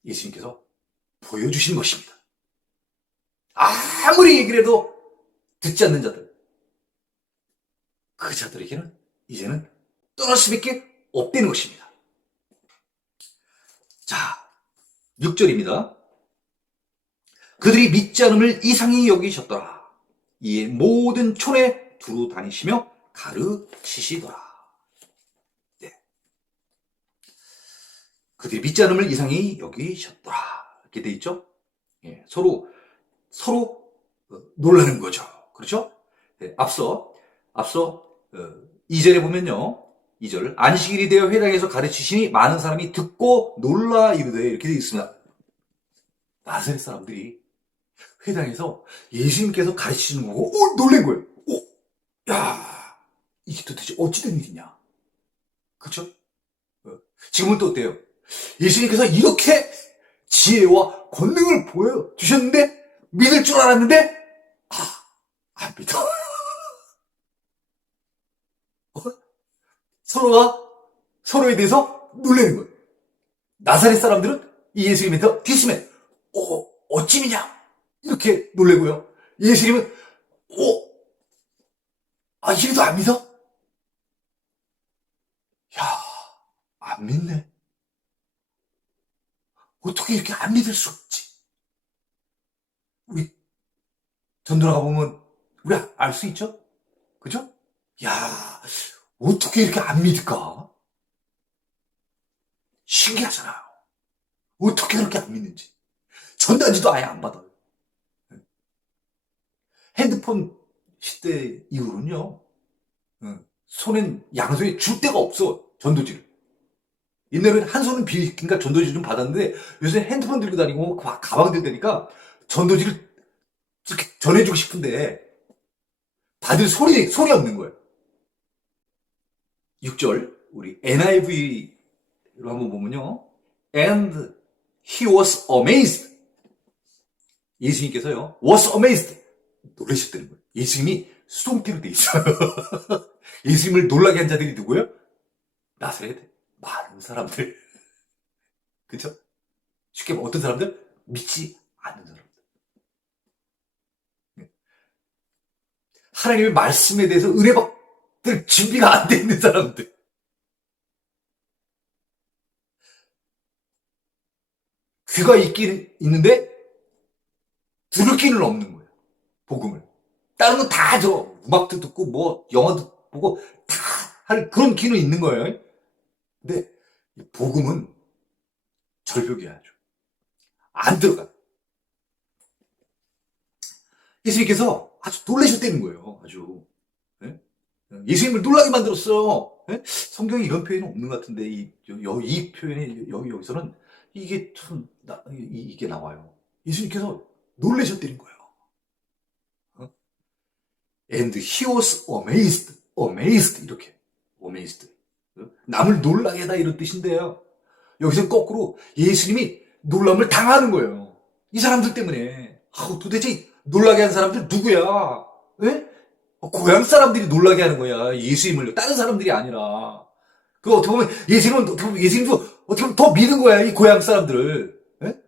예수님께서 보여주신 것입니다. 아무리 얘기를 해도 듣지 않는 자들, 그 자들에게는 이제는 떠날 수밖에 없다는 것입니다. 자, 6절입니다. 그들이 믿지 않음을 이상히 여기셨더라. 이에 모든 촌에 두루 다니시며 가르치시더라. 네. 그들이 믿지 않음을 이상히 여기셨더라. 이렇게 돼 있죠? 예, 서로 놀라는 거죠. 그렇죠? 네, 앞서 2절에 보면요. 2절 안식일이 되어 회당에서 가르치시니 많은 사람이 듣고 놀라 이르되 이렇게 되어 있습니다. 나사렛 사람들이 회당에서 예수님께서 가르치시는 거고 놀란 거예요. 야, 이게 도대체 어찌된 일이냐. 그렇죠? 지금은 또 어때요? 예수님께서 이렇게 지혜와 권능을 보여주셨는데 믿을 줄 알았는데 안 믿어. 서로가 서로에 대해서 놀라는 거예요. 나사렛 사람들은 이 예수님한테 뒷심에 어찌 믿냐 이렇게 놀래고요. 예수님은 이래도 안 믿어? 야, 안 믿네. 어떻게 이렇게 안 믿을 수 없지? 우리 전도라가 보면 우리 알 수 있죠? 그죠? 야, 어떻게 이렇게 안 믿을까? 신기하잖아요. 어떻게 그렇게 안 믿는지. 전단지도 아예 안 받아요. 핸드폰 시대 이후로는요, 손엔, 양손에 줄 데가 없어, 전도지를. 옛날에는 한 손은 비니까 전도지 좀 받았는데, 요새 핸드폰 들고 다니고, 가방 들고 다니까, 전도지를 이렇게 전해주고 싶은데, 받을 손이 없는 거예요. 6절, 우리 NIV로 한번 보면요. And he was amazed. 예수님께서요, was amazed. 놀라셨다는 거예요. 예수님이 수동태로 돼 있어요. 예수님을 놀라게 한 자들이 누구예요? 나사렛 많은 사람들. 그쵸? 쉽게 말하면 어떤 사람들? 믿지 않는 사람들. 하나님의 말씀에 대해서 은혜 받을 준비가 안 돼 있는 사람들. 귀가 있긴 있는데 들을 귀는 없는 거예요. 복음을. 다른 건 다 음악도 듣고 뭐 영화도 보고 다 할 그런 귀는 있는 거예요. 근데 복음은 절벽이야 아주. 안 들어가. 예수님께서 아주 놀라셨다는 거예요. 아주. 네? 예수님을 놀라게 만들었어요. 네? 성경에 이런 표현이 없는 것 같은데 이 표현이 여기서는 이게 참 이게 나와요. 예수님께서 놀라셨다는 거예요. And he was amazed 이렇게 amazed. 남을 놀라게 하다 이런 뜻인데요. 여기서 거꾸로 예수님이 놀람을 당하는 거예요. 이 사람들 때문에. 도대체 놀라게 한 사람들 누구야? 예? 고향 사람들이 놀라게 하는 거야. 예수님을. 다른 사람들이 아니라. 그 어떻게 보면 예수님도 어떻게 보면 더 믿은 거야. 이 고향 사람들을. 예?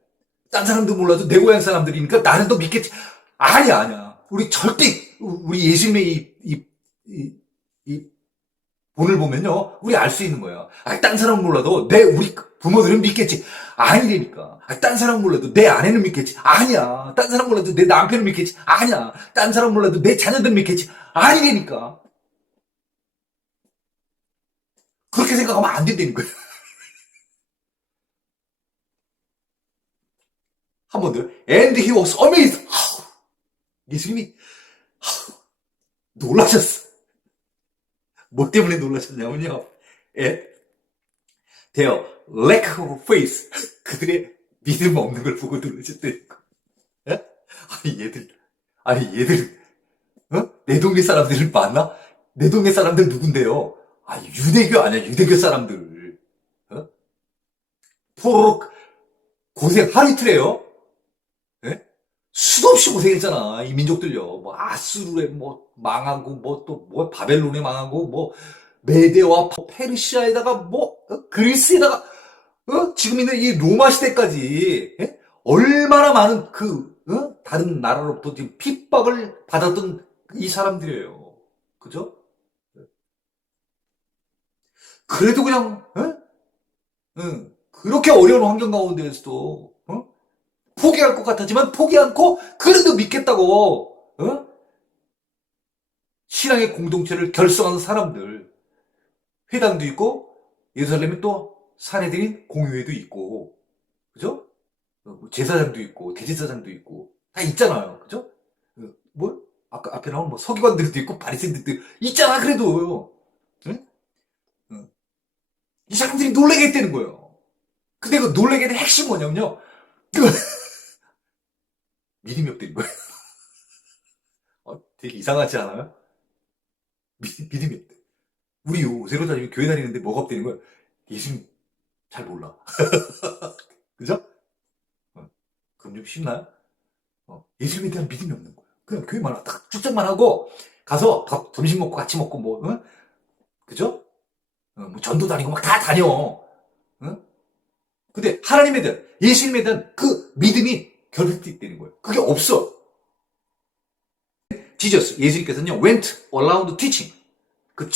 딴 사람도 몰라도 내 고향 사람들이니까 나는 더 믿겠지. 아니야. 우리 절대 우리 예수님의 이 본을 보면요, 우리 알 수 있는 거야. 딴 사람은 몰라도 우리 부모들은 믿겠지. 아니라니까. 딴 사람은 몰라도 내 아내는 믿겠지. 아니야. 딴 사람 몰라도 내 남편은 믿겠지. 아니야. 딴 사람 몰라도 내 자녀들은 믿겠지. 아니라니까. 그렇게 생각하면 안 된다는 거야. 한 번 더. And he was amazed. 예수님이 놀라셨어. 뭐 때문에 놀라셨냐면요. their lack of faith. 그들의 믿음 없는 걸 보고 놀라셨다니까. 얘들, 내 동네 사람들을 만나? 내 동네 사람들 누군데요? 유대교 아니야, 유대교 사람들. 포로로 고생 하루 이틀 해요? 수도 없이 고생했잖아, 이 민족들요. 뭐, 아수르에 망하고, 또 바벨론에 망하고, 메데와 페르시아에다가, 그리스에다가, 지금 있는 이 로마 시대까지, 얼마나 많은 다른 나라로부터 지금 핍박을 받았던 이 사람들이에요. 그죠? 그래도 그냥, 그렇게 어려운 환경 가운데에서도, 포기할 것 같았지만 포기 않고 그래도 믿겠다고 신앙의 공동체를 결성하는 사람들. 회당도 있고 예루살렘에 또 사내들인 공유회도 있고, 그죠? 제사장도 있고 대제사장도 있고 다 있잖아요. 그죠? 아까 앞에 나온 서기관들도 있고 바리새인들도 있잖아. 그래도 이 사람들이 놀라게 했다는 거예요. 근데 그 놀라게 된 핵심이 뭐냐면요, 믿음이 없다는 거예요. 되게 이상하지 않아요? 믿음이 없대. 우리 요새로 다니면 교회 다니는데 뭐가 없다는 거야? 예수님 잘 몰라. 그죠? 그럼 좀 쉽나요? 예수님에 대한 믿음이 없는 거야. 그냥 교회만 왔다 출석만 하고 가서 점심 먹고 같이 먹고 그죠? 전도 다니고 막 다 다녀. 근데 하나님에 대한, 예수님에 대한 그 믿음이 결핍되는 거예요. 그게 없어. 지저스, 예수님께서는요, went around teaching. 그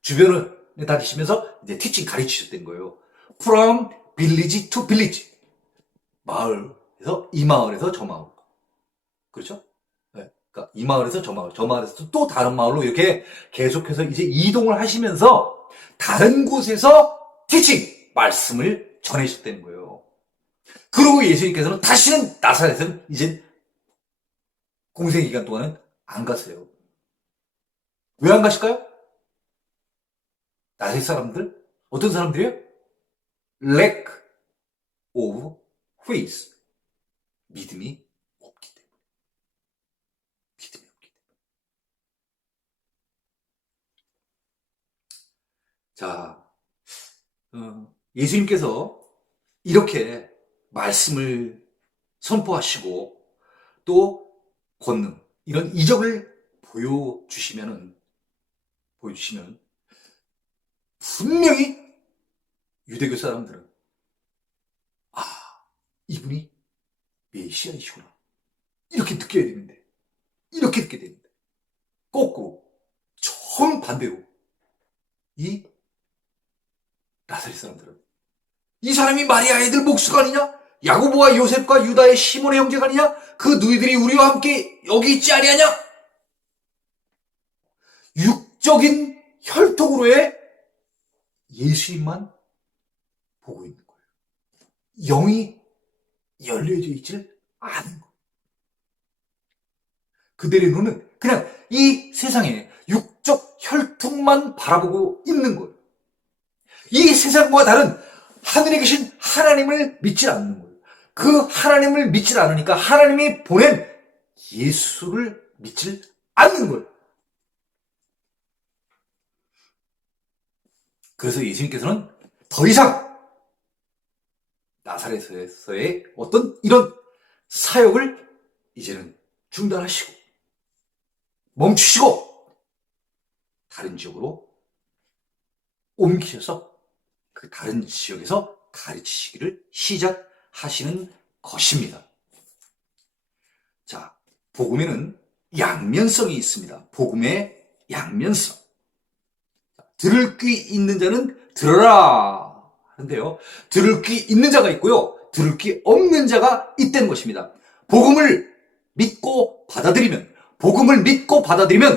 주변을 다니시면서 이제 티칭 가르치셨던 거예요. From village to village. 마을에서 이 마을에서 저 마을. 그렇죠? 네. 그러니까 이 마을에서 저 마을, 저 마을에서 또 다른 마을로 이렇게 계속해서 이제 이동을 하시면서 다른 곳에서 티칭, 말씀을 전해주셨다는 거예요. 그리고 예수님께서는 다시는 나사렛은 이제 공생 기간 동안은 안 가세요. 왜 안 가실까요? 나사렛 사람들? 어떤 사람들이요? lack of faith. 믿음이 없기 때문에. 믿음이 없기 때문에. 자, 예수님께서 이렇게 말씀을 선포하시고 또 권능, 이런 이적을 보여주시면 분명히 유대교 사람들은 이분이 메시아이시구나 이렇게 느껴야 되는데, 이렇게 느껴야 되는데, 거꾸로 정반대로 이 나사렛 사람들은 이 사람이 마리아의 아들 목수가 아니냐? 야고보와 요셉과 유다의 시몬의 형제가 아니냐? 그 너희들이 우리와 함께 여기 있지 아니하냐? 육적인 혈통으로의 예수님만 보고 있는 거예요. 영이 열려져 있지를 않은 거예요. 그들의 눈은 그냥 이 세상에 육적 혈통만 바라보고 있는 거예요. 이 세상과 다른 하늘에 계신 하나님을 믿지 않는 거예요. 그 하나님을 믿지 않으니까 하나님이 보낸 예수를 믿지 않는 거예요. 그래서 예수님께서는 더 이상 나사렛에서의 어떤 이런 사역을 이제는 중단하시고 멈추시고 다른 지역으로 옮기셔서 그 다른 지역에서 가르치시기를 시작하시는 것입니다. 자, 복음에는 양면성이 있습니다. 복음의 양면성. 들을 귀 있는 자는 들어라 하는데요. 들을 귀 있는 자가 있고요. 들을 귀 없는 자가 있다는 것입니다. 복음을 믿고 받아들이면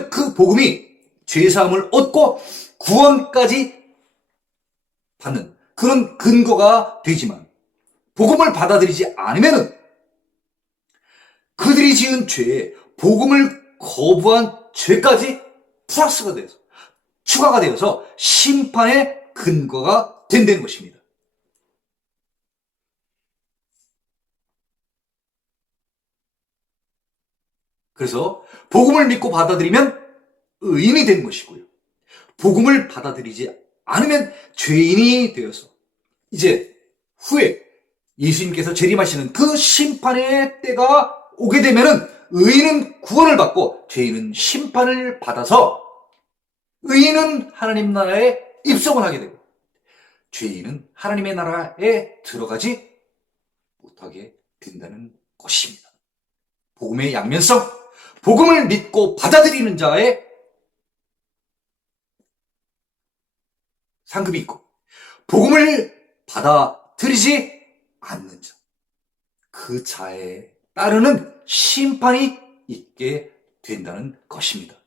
그 복음이 죄사함을 얻고 구원까지 받는 그런 근거가 되지만, 복음을 받아들이지 않으면 그들이 지은 죄에 복음을 거부한 죄까지 플러스가 돼서 추가가 되어서 심판의 근거가 된다는 것입니다. 그래서 복음을 믿고 받아들이면 의인이 되는 것이고요. 복음을 받아들이지 않으면 죄인이 되어서 이제 후에 예수님께서 재림하시는 그 심판의 때가 오게 되면은 의인은 구원을 받고 죄인은 심판을 받아서 의인은 하나님 나라에 입성을 하게 되고 죄인은 하나님의 나라에 들어가지 못하게 된다는 것입니다. 복음의 양면성, 복음을 믿고 받아들이는 자의 상급이 있고 복음을 받아들이지 않는 자, 그 자에 따르는 심판이 있게 된다는 것입니다.